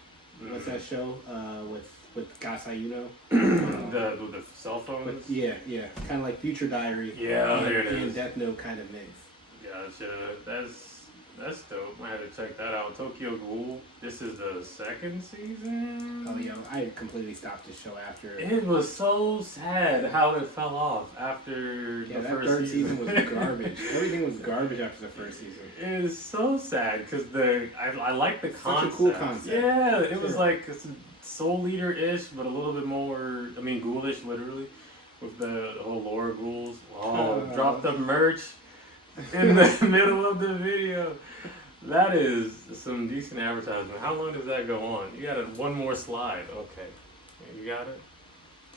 what's that show with Gasayuno? the cell phones. Yeah, kind of like Future Diary. Yeah, there it and is. Death Note kind of mix. Gotcha. That's dope. I had to check that out. Tokyo Ghoul. This is the second season. Oh, yo, I completely stopped the show after. It was so sad how it fell off after the that first third season was garbage. Everything was garbage after the first season. It is so sad because I like the concept. Such a cool concept. Yeah, it was like Soul Leader-ish, but a little bit more. I mean, ghoulish, literally, with the whole lore ghouls. Oh, drop the merch in the middle of the video. That is some decent advertisement. How long does that go on? You got one more slide. Okay, you got it.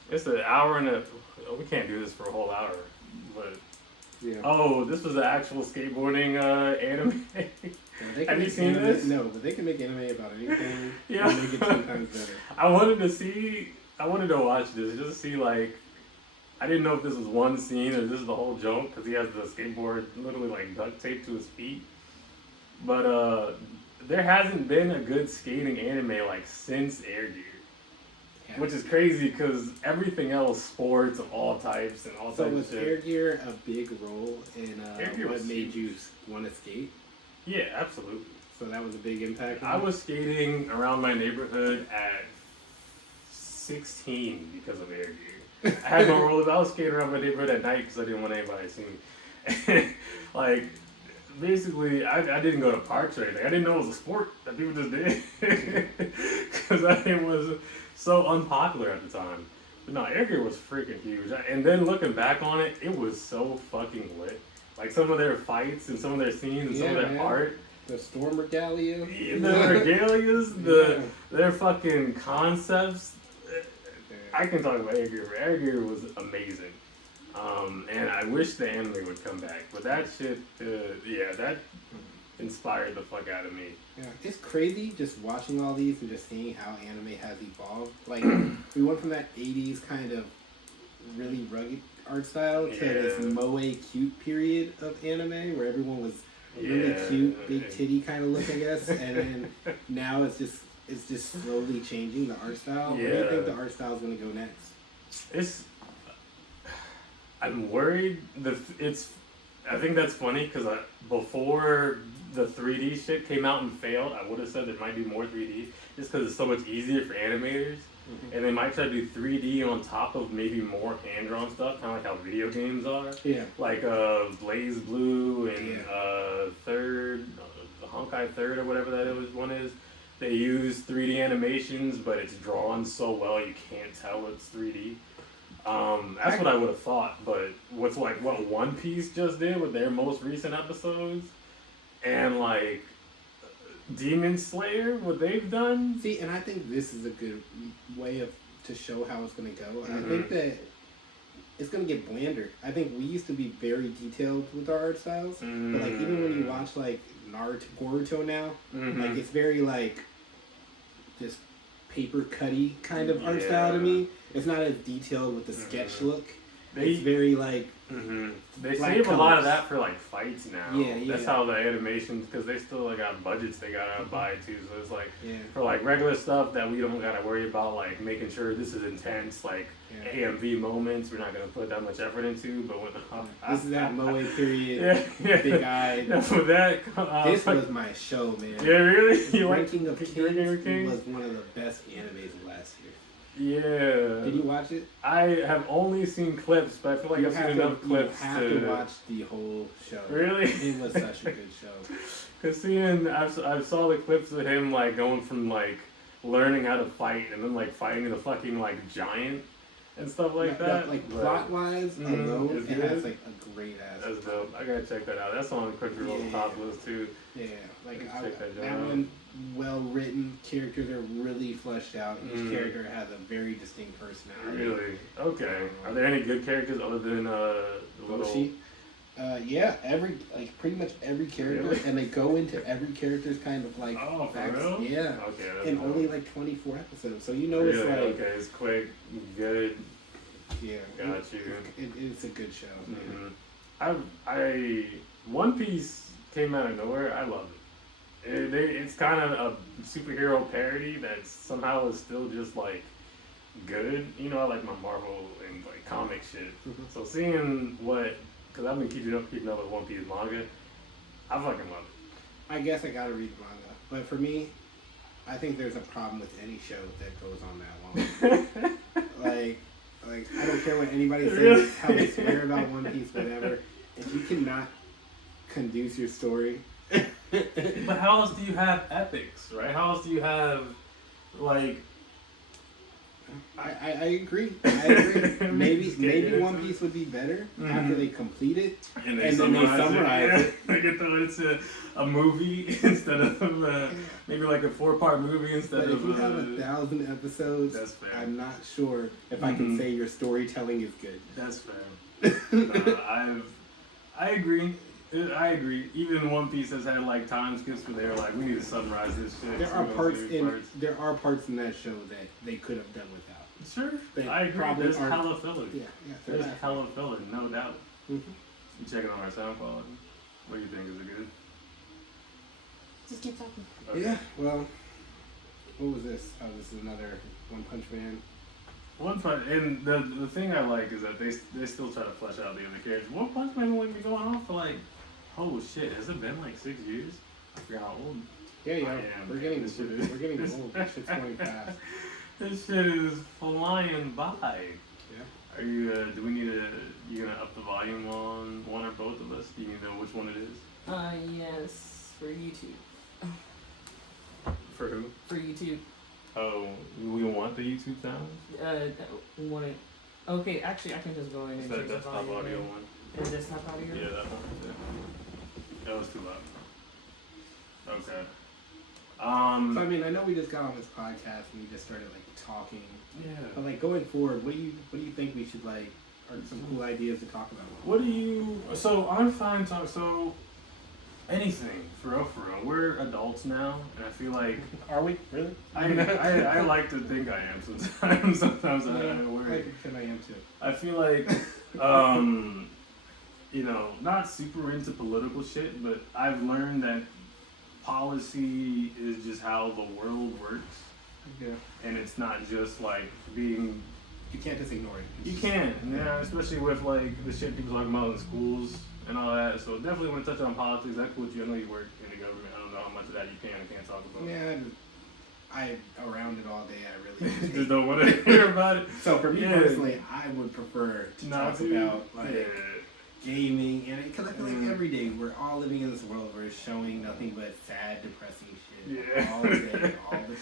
It's an hour and a. Oh, we can't do this for a whole hour, but. Yeah. Oh, this was an actual skateboarding anime. Have you seen this? No, but they can make anime about anything. Yeah. And make it 10 times better. I wanted to watch this just to see, like, I didn't know if this was one scene or this is the whole joke because he has the skateboard literally like duct taped to his feet. But there hasn't been a good skating anime like since Air Gear. Yeah. Which is crazy because everything else, sports of all types and all types of shit. So was Air Gear a big role in what made you want to skate? Yeah, absolutely. So that was a big impact? I was skating around my neighborhood at 16 because of Air Gear. I had no rollers. I was skating around my neighborhood at night because I didn't want anybody to see me. Like, basically, I didn't go to parks or anything. I didn't know it was a sport that people just did because it was so unpopular at the time. But no, Air Gear was freaking huge. And then looking back on it, it was so fucking lit. Like some of their fights and some of their scenes and some of their art. The Storm Regalia. The regalias, their fucking concepts. I can talk about Air Gear. Air Gear was amazing. And I wish the anime would come back. But that shit, that inspired the fuck out of me. Yeah, it's crazy just watching all these and just seeing how anime has evolved. Like, we went from that 80s kind of really rugged art style to this moe cute period of anime where everyone was really cute, big titty kind of look, I guess. And then now it's just slowly changing the art style. Yeah. Where do you think the art style is going to go next? I'm worried. I think that's funny because before the 3D shit came out and failed, I would have said there might be more 3D just because it's so much easier for animators. Mm-hmm. And they might try to do 3D on top of maybe more hand-drawn stuff, kind of like how video games are. Yeah. Like Blaze Blue and Honkai Third or whatever that one is. They use 3D animations, but it's drawn so well you can't tell it's 3D. That's what I would have thought, but what One Piece just did with their most recent episodes, and like Demon Slayer, what they've done. See, and I think this is a good way to show how it's going to go. Mm-hmm. I think that it's going to get blander. I think we used to be very detailed with our art styles, but like even when you watch like Boruto now, like it's very like just paper cutty kind of art style to me. It's not as detailed with the sketch look. It's very like they save a lot of that for like fights now. Yeah. That's how the animations, because they still like got budgets they gotta buy too. So it's like for like regular stuff that we don't gotta worry about, like making sure this is intense, like AMV moments. We're not gonna put that much effort into. But when this is that moe period, big eye. For that, this was my show, man. Yeah, really. You Ranking of Kings was one of the best animes of last year. Yeah. Did you watch it? I have only seen clips, but I feel like I've seen enough clips to... You have to watch the whole show. Really? It was such a good show. Because I saw the clips of him, like, going from, like, learning how to fight and then, like, fighting the fucking, like, giant and stuff like that. Like, plot-wise alone, it has, like, a great ass. That's dope. I gotta check that out. That's on Crunchyroll's top list, too. Yeah, like, that one, well-written, characters are really fleshed out. Each character has a very distinct personality. Really? Okay. Are there any good characters other than the little... Yeah, pretty much every character, and they go into every character's kind of like facts. For real? Yeah. Okay. That's in only like 24 episodes, so you know it's like it's quick, good. Yeah. Got you. It's a good show. Man. One Piece came out of nowhere. I love it. It's kind of a superhero parody that somehow is still just like good. You know, I like my Marvel and like comic shit. Mhm. So seeing because I've been keeping up with One Piece manga, I fucking love it. I guess I gotta read the manga, but for me, I think there's a problem with any show that goes on that long. like I don't care what anybody says, Really? how they swear about One Piece, whatever. If you cannot conduce your story, But how else do you have epics, right? How else do you have like? I agree. I agree. maybe Yeah. One Piece would be better after they complete it, And then they summarize it. They get thrown into a movie instead of maybe like a 4-part movie instead But if of. you have 1,000 episodes, That's fair. I'm not sure if I can say your storytelling is good. That's fair. I agree. I agree. Even One Piece has had like time skips where they're like, we need to summarize this shit. There so are we don't parts see in there are parts in that show that they could have done without. Sure, They I agree. probably There's aren't- hella filler. Yeah, There's hella filler, no doubt. Mhm. You checking on our sound quality? What do you think? Is it good? Just keep talking. Okay. Yeah. Well, what was this? Oh, this is another One Punch Man. One Punch, and the thing I like is that they still try to flesh out the other characters. One Punch Man will be going on for like, oh shit, has it been like 6 years? I forgot how old. Yeah, yeah. I am, We're man. getting This shit is- we're getting old. This shit's going fast. This shit is flying by. Yeah. Are you? Do we need to? You gonna up the volume on one or both of us? Do you need to know which one it is? Yes, for YouTube. For who? For YouTube. Oh, we want the YouTube sound. We want it. Okay, actually, I can just go in Is and that change the desktop volume. audio then. one? Is desktop audio? Yeah, that one. Yeah. That was too loud. Okay. So I mean, I know we just got on this podcast and we just started like talking, Yeah. but like going forward, what do you think we should like? Are some cool ideas to talk about? What do you? So I'm fine talking. So anything for real. We're adults now, and I feel like Are we really? I like to think I am sometimes. Sometimes I Yeah, worry. like, I am too. I feel like, you know, not super into political shit, but I've learned that policy is just how the world works, Yeah. and it's not just like being. You can't just ignore it. You can, yeah, especially with like the shit people talk about in schools and all that. So definitely want to touch on politics. That's what you. I know you work in the government. I don't know how much of that you can and can't talk about. Yeah, I around it all day. I really Just don't want to hear about it. So for me Yeah. personally, I would prefer to talk about like yeah. gaming, and because I feel like Mhm. every day we're all living in this world where it's showing nothing but sad, depressing shit Yeah. all day, all the time.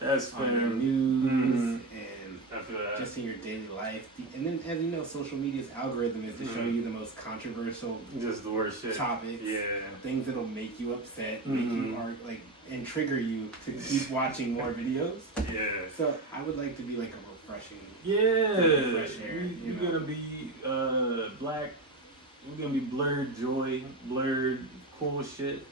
That's fair. On the news Mhm. and I feel that. just in your daily life. And then, as you know, social media's algorithm is to show Mhm. you the most controversial Just the worst shit. topics, Yeah. things that'll make you upset, make you Mhm. like, and trigger you to keep watching more videos. Yeah. So I would like to be like a refreshing. Yeah. Fresh air, you You're know. gonna be black. We're gonna be blerd joy, blerd cool shit.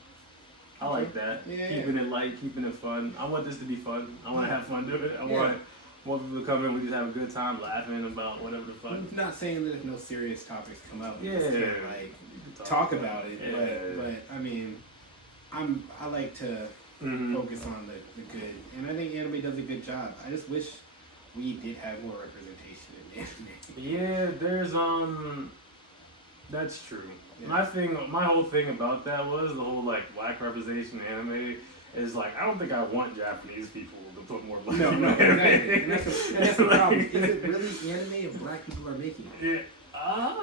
I like that. Yeah. Keeping it light, keeping it fun. I want this to be fun. I want to have fun doing it. I Yeah. want people to come in. We just have a good time laughing about whatever the fuck. I'm not saying that if no serious topics come up, we Yeah. just can't like You can talk about it. Yeah. But I mean, I like to Mhm. focus on the good, and I think anime does a good job. I just wish we did have more representation in anime. Yeah, there's that's true. Yeah. My whole thing about that was the whole like black representation in anime is like I don't think I want Japanese people to put more black No, people no, in anime. exactly. And that's the problem. Like- Is it really anime if black people are making it? Yeah.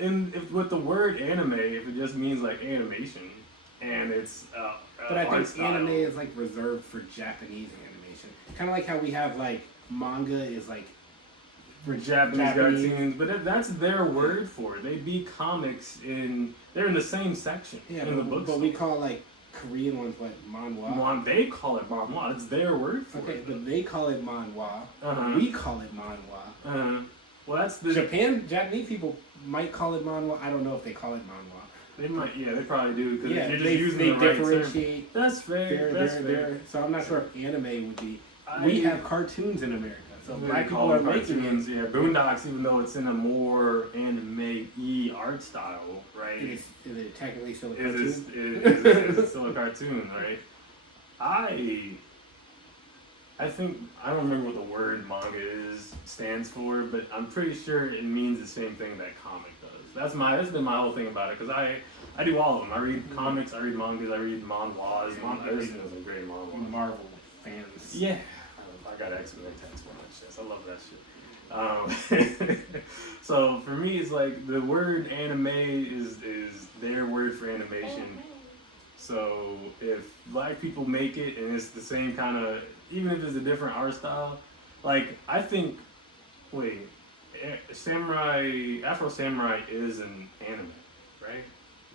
And if, with the word anime, if it just means like animation, and it's But I art think style. anime is like reserved for Japanese animation. Kind of like how we have like manga is like for Japanese cartoons, but that's their word for it. They be comics they're in the same section yeah, in the books. but we call like Korean ones what manhwa. They call it manhwa. It's their word for Okay, it. but they call it manhwa. Uh-huh. We call it manhwa. Well, that's the Japanese people might call it manhwa. I don't know if they call it manhwa. they might. Yeah, they probably do because Yeah, you're just they using they the right term. differentiate. That's fair. That's fair. So I'm not sure if anime would be. We have cartoons in America. So They black call people are them making it. cartoons. Yeah, Boondocks, even though it's in a more anime-y art style, right? Is it technically still a Is cartoon? it still a cartoon, right? I think I don't remember what the word manga stands for, but I'm pretty sure it means the same thing that comic does. That's been my whole thing about it, because I do all of them. I read comics, I read mangas, I read manhwas. There's some great manhwas. Marvel fans. Yeah, I got X-Men tattoo on my chest. I love that shit. So for me, it's like the word anime is their word for animation. So if black people make it and it's the same kind of, even if it's a different art style, like I think, Afro Samurai is an anime, right?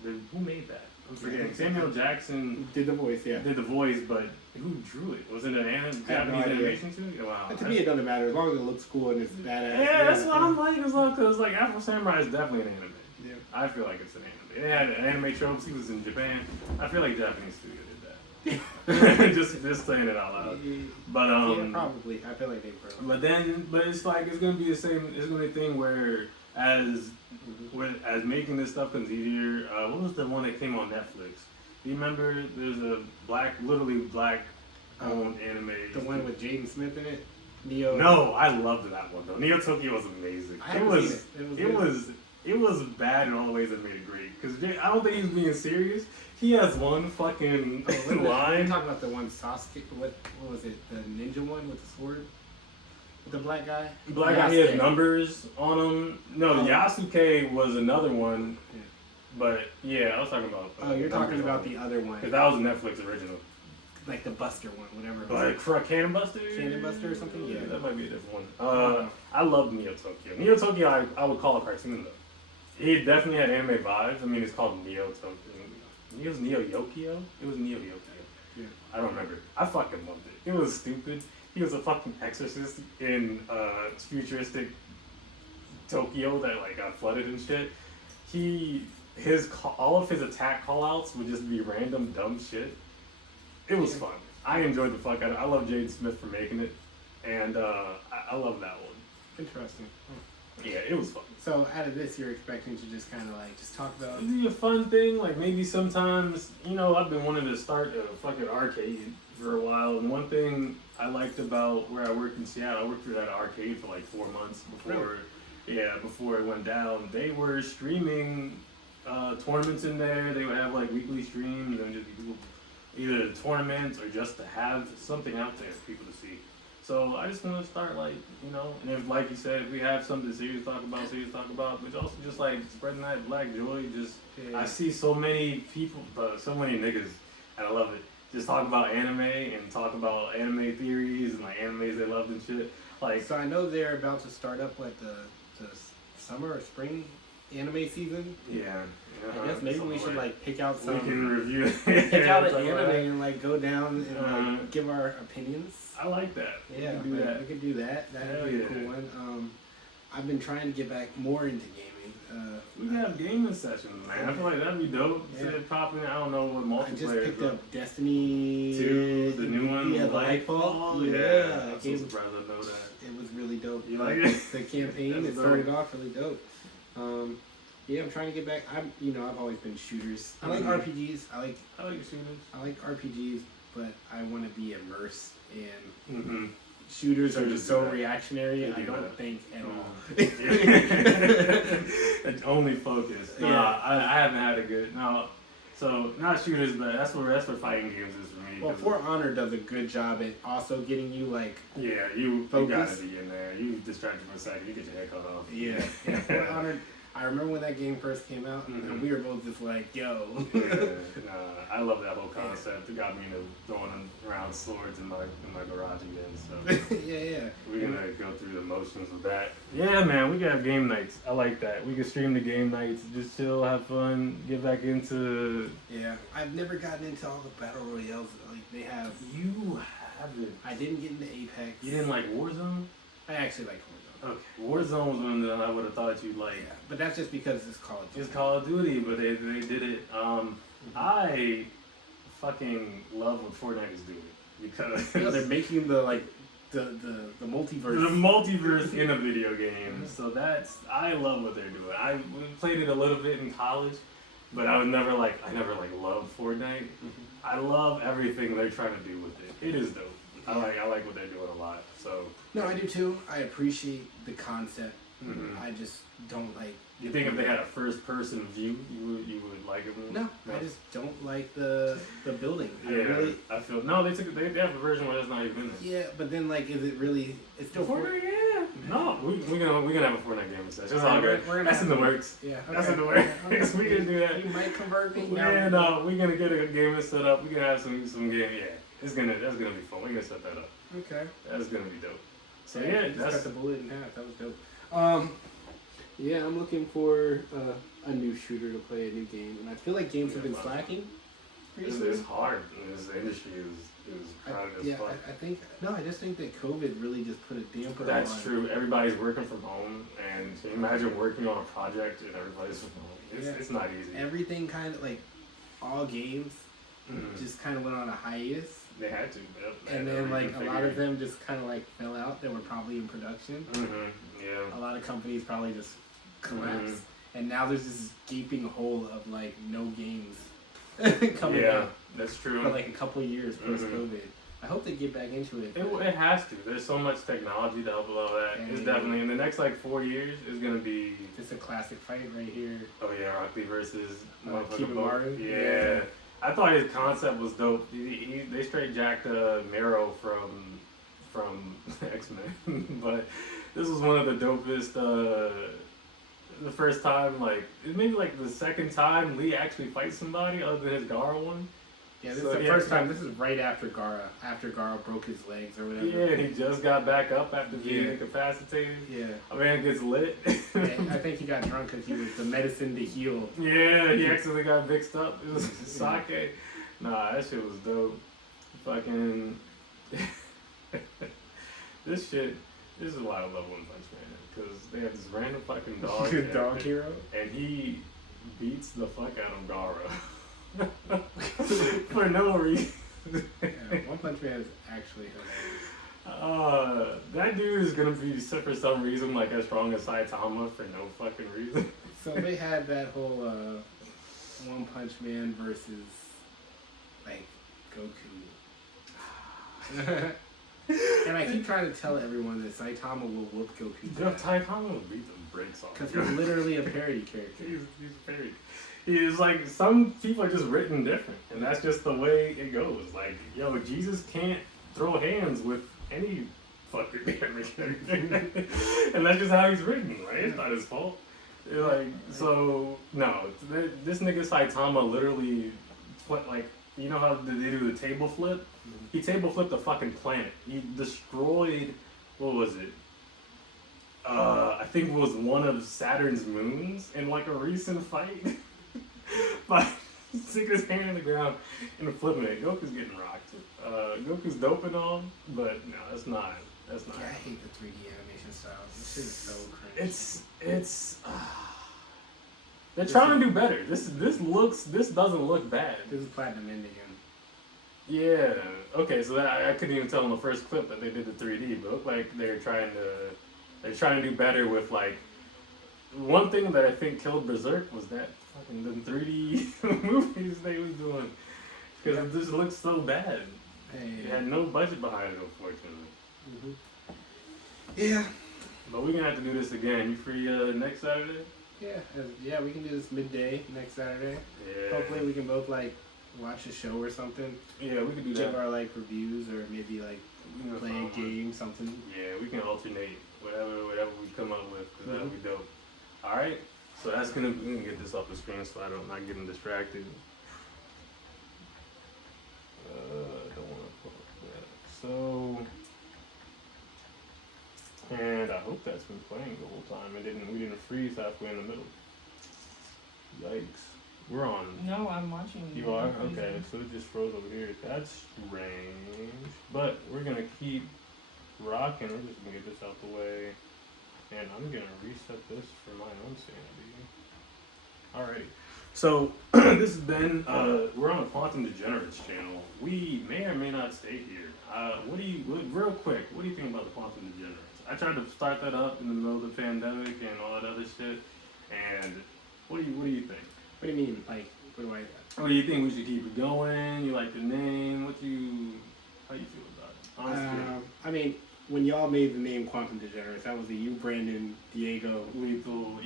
Who made that? I'm forgetting. Samuel Jackson Did the voice, yeah. did the voice, but who drew it? Was it an Japanese idea. animation too? Wow. But to me, it doesn't matter as long as it looks cool and it's badass. Yeah, that's what I'm like as well, because like Afro Samurai is definitely an anime. Yeah. I feel like it's an anime. It had anime tropes. He was in Japan. I feel like Japanese studio did that. just saying it out loud. But yeah, probably. I feel like they probably. but it's like it's gonna be the same. It's gonna be a thing where as making this stuff comes easier. What was the one that came on Netflix? Do you remember? There's a literally black owned anime. The one with Jaden Smith in it. Neo. No, I loved that one though. Neo Tokyo was amazing. I haven't seen it. It was bad in all the ways that made it great. Because I don't think he was being serious. He has one fucking line. You're talking about the one Sasuke. What was it? The ninja one with the sword. With the black guy. Black guy, he has numbers on him. No, Oh. Yasuke was another one. Yeah. But yeah, I was talking about. Oh, you're talking about the other one. Because that was a Netflix original. Like the Buster one, whatever. It was. Like Cannon Buster? Cannon Buster or something? Yeah. That might be a different one. I loved Neo Tokyo. Neo Tokyo, I would call a cartoon though. He definitely had anime vibes. I mean, it's called Neo Tokyo. It was Neo Yokio? It was Neo Yokio. Yeah. I don't remember. I fucking loved it. It was stupid. He was a fucking exorcist in futuristic Tokyo that like got flooded and shit. All of his attack callouts would just be random dumb shit. It was fun. I enjoyed the fuck out of it. I love Jade Smith for making it, and I love that one. Interesting. Yeah, it was fun. So out of this, you're expecting to just kind of like just talk about. It'd be a fun thing. Like maybe sometimes, I've been wanting to start a fucking arcade for a while. And one thing I liked about where I worked in Seattle, I worked at an arcade for like 4 months before it went down. They were streaming tournaments in there. They would have like weekly streams and just people, either tournaments or just to have something out there for people to see. So I just want to start and if, like you said, if we have something serious to talk about, but also just like spreading that black joy. I see so many people, so many niggas, and I love it. Just talk about anime and talk about anime theories and like animes they loved and shit. Like, So I know they're about to start up with the summer or spring anime season. yeah. I guess maybe we should like pick out some. We can review. Pick out an Talk about anime it. and like go down and like give our opinions. I like that. Yeah, we can do that. We could do that. That'd be a Hell cool yeah. one. I've been trying to get back more into gaming. We can have gaming sessions, man. I feel like that'd be dope. Yeah. Popping. I don't know what multiplayer. I just picked up Destiny 2, the new one. Yeah, Lightfall. Yeah, I'm so surprised I know that. It was really dope. You like it? The campaign, That's it started off really dope. Yeah, I'm trying to get back. I've always been shooters. I like RPGs. I like shooters. I like RPGs, but I want to be immersed in. Mm-hmm. Shooters are just so do that. reactionary. They I do don't that. think at all. It's only focus. Nah, Yeah. I haven't had a good So not shooters, but that's where fighting games is for me. Well, 'cause- For Honor does a good job at also getting you like. yeah, you Focus. gotta be in there. You distracted for a second, you get your head cut off. Yeah, For Honor. I remember when that game first came out, and we were both just like, "Yo." I love that whole concept. It got me into throwing around swords in my garage again. So yeah. we're gonna go through the motions with that. Yeah, man, we can have game nights. I like that. We can stream the game nights, just chill, have fun, get back into. Yeah, I've never gotten into all the battle royales like they have. You haven't. I didn't get into Apex. You didn't like Warzone? I actually like Warzone. Okay, Warzone was one that I would have thought you'd like. Yeah, but that's just because it's Call of Duty. It's Call of Duty, but they did it. I fucking love what Fortnite is doing because They're making the like the The multiverse. multiverse in a video game. So I love what they're doing. We played it a little bit in college, but I never loved Fortnite. I love everything they're trying to do with it. It is dope. I like what they're doing a lot. So No, I do too. I appreciate the concept. I just don't like. you think if they had a first person view, you would like it more? No, I just don't like the building. Yeah, I feel no. They have a version where that's not even in there. Yeah, but then like, is it really? It's still Fortnite, yeah. No, we're gonna have a Fortnite game session. It's all good. We're gonna That's in the works. Yeah, That's in the works. We can do that. You might convert me. Yeah, no, we're gonna get a game set up. We're gonna have some game. Yeah, that's gonna be fun. We're gonna set that up. Okay. That's gonna be dope. So Yeah, yeah, just that's cut the bullet in half. That was dope. Yeah, I'm looking for a new shooter to play, a new game, and I feel like games have been slacking recently. it's hard. This industry is crowded as fuck. I think I just think that COVID really just put a damper on. That's true. Everybody's working from home, and can you imagine working on a project and everybody's from home? It's not easy. Everything kind of like all games just kind of went on a hiatus. They had to, yep. And then like a lot of them just kind of like fell out that were probably in production. Yeah. A lot of companies probably just collapsed, and now there's this gaping hole of like no games coming out. That's true. For like a couple of years post COVID. I hope they get back into it. It has to. There's so much technology to help with all that. It's definitely in the next like 4 years is gonna be. It's a classic fight right here. Oh yeah, Rock Lee versus Cuban Martin. Yeah. I thought his concept was dope. They straight jacked Mero from X-Men, but this was one of the dopest. The first time, like maybe like the second time Lee actually fights somebody other than his Gara one. Yeah, this is the first time. This is right after Gara. After Gara broke his legs or whatever. Yeah, he just got back up after being incapacitated. Yeah. A man gets lit. I think he got drunk because he was the medicine to heal. Yeah, he actually got mixed up. It was sake. Nah, that shit was dope. Fucking. This is why I love One Punch Man. Because they have this random fucking dog. Dog hero? And he beats the fuck out of Gara. For no reason. Yeah, One Punch Man is actually hilarious. That dude is gonna be, for some reason, like as strong as Saitama for no fucking reason. So they had that whole One Punch Man versus like Goku. And I keep trying to tell everyone that Saitama will whoop Goku. Saitama will beat the brakes off. Because he's literally a parody character. He's a parody. He's like, some people are just written different, and that's just the way it goes. Like, yo, Jesus can't throw hands with any fucking character. And that's just how he's written, right? It's not his fault. Like, so, no, this nigga Saitama literally, like, you know how they do the table flip? He table flipped a fucking planet. He destroyed, what was it? I think it was one of Saturn's moons in like a recent fight. By sticking his hand in the ground and flipping it. Goku's getting rocked. Goku's dope and all, but no, that's not. Yeah, I hate the 3D animation style. This shit is so cringe. It's. They're trying to do better. This doesn't look bad. This is Platinum End again. Yeah. Okay, so I couldn't even tell in the first clip that they did the 3D, but it looked like they're trying to do better with like. One thing that I think killed Berserk was that fucking the 3D movies they was doing, because it just looks so bad. It had no budget behind it, unfortunately. Yeah. But we're gonna have to do this again. You free next Saturday? Yeah, we can do this midday next Saturday. Yeah. Hopefully we can both like watch a show or something. Yeah, we can do that. Give our like reviews or maybe like play a game, something. Yeah, we can alternate whatever we come up with, because that'll be dope. Alright, so we can get this off the screen so I don't not getting distracted. Don't want to put that. So, and I hope that's been playing the whole time. We didn't freeze halfway in the middle. Yikes. We're on. No, I'm watching. You are? Okay, so it just froze over here. That's strange. But we're gonna keep rocking. We're just gonna get this out the way. And I'm gonna reset this for my own sanity. Alrighty. So this has been we're on the Quantum Degenerates channel. We may or may not stay here. Real quick, what do you think about the Quantum Degenerates? I tried to start that up in the middle of the pandemic and all that other shit. And what do you think? What do you mean? Like, What do you think? We should keep it going? You like the name? How you feel about it? Honestly. I mean, when y'all made the name Quantum Degenerates, that was a you, Brandon, Diego, lethal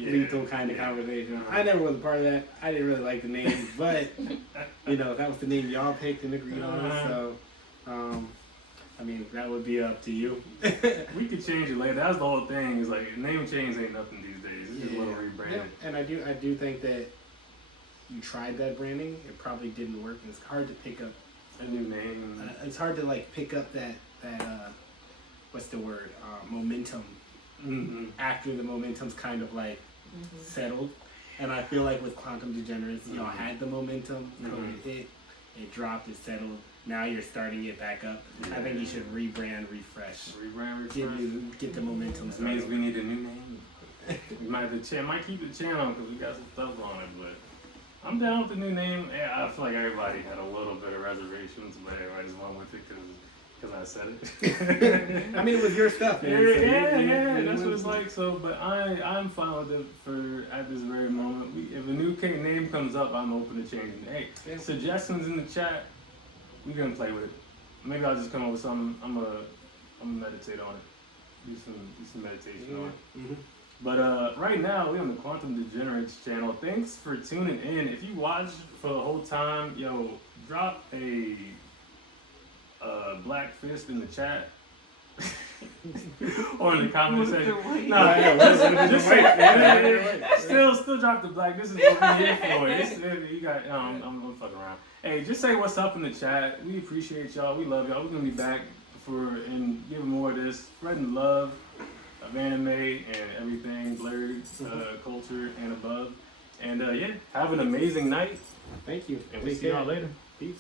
kind of conversation. I never was a part of that. I didn't really like the name, but that was the name y'all picked and agreed on. So, I mean, that would be up to you. We could change it later. That's the whole thing. Is like name change ain't nothing these days. It's just a little rebranding. Yeah. And I do think that you tried that branding. It probably didn't work. And it's hard to pick up a new name. It's hard to like pick up that what's the word? Momentum. Mm-hmm. After the momentum's kind of like settled. And I feel like with Quantum Degenerates, y'all had the momentum. COVID it dropped, it settled. Now you're starting it back up. Yeah. I think you should rebrand, refresh. Get the momentum. That means we need a new name. We might keep the channel because we got some stuff on it, but I'm down with the new name. I feel like everybody had a little bit of reservations, but everybody just went with it because I said it. I mean, it was your stuff, man. Yeah, that's what it's like. So, but I'm fine with it at this very moment. If a new name comes up, I'm open to changing. Hey, suggestions in the chat. We're gonna play with it. Maybe I'll just come up with something. I'm gonna meditate on it. Do some meditation on it. Mm-hmm. But right now we're on the Quantum Degenerates channel. Thanks for tuning in. If you watched for the whole time, drop a black fist in the chat. Or in the comment section. Still drop the black. This is what we're here for. You got. I'm fucking around. Hey, just say what's up in the chat. We appreciate y'all. We love y'all. We're gonna be back and giving more of this, spreading love of anime and everything, blerd culture and above. And have an amazing night. Thank you. And we'll see y'all later. Peace.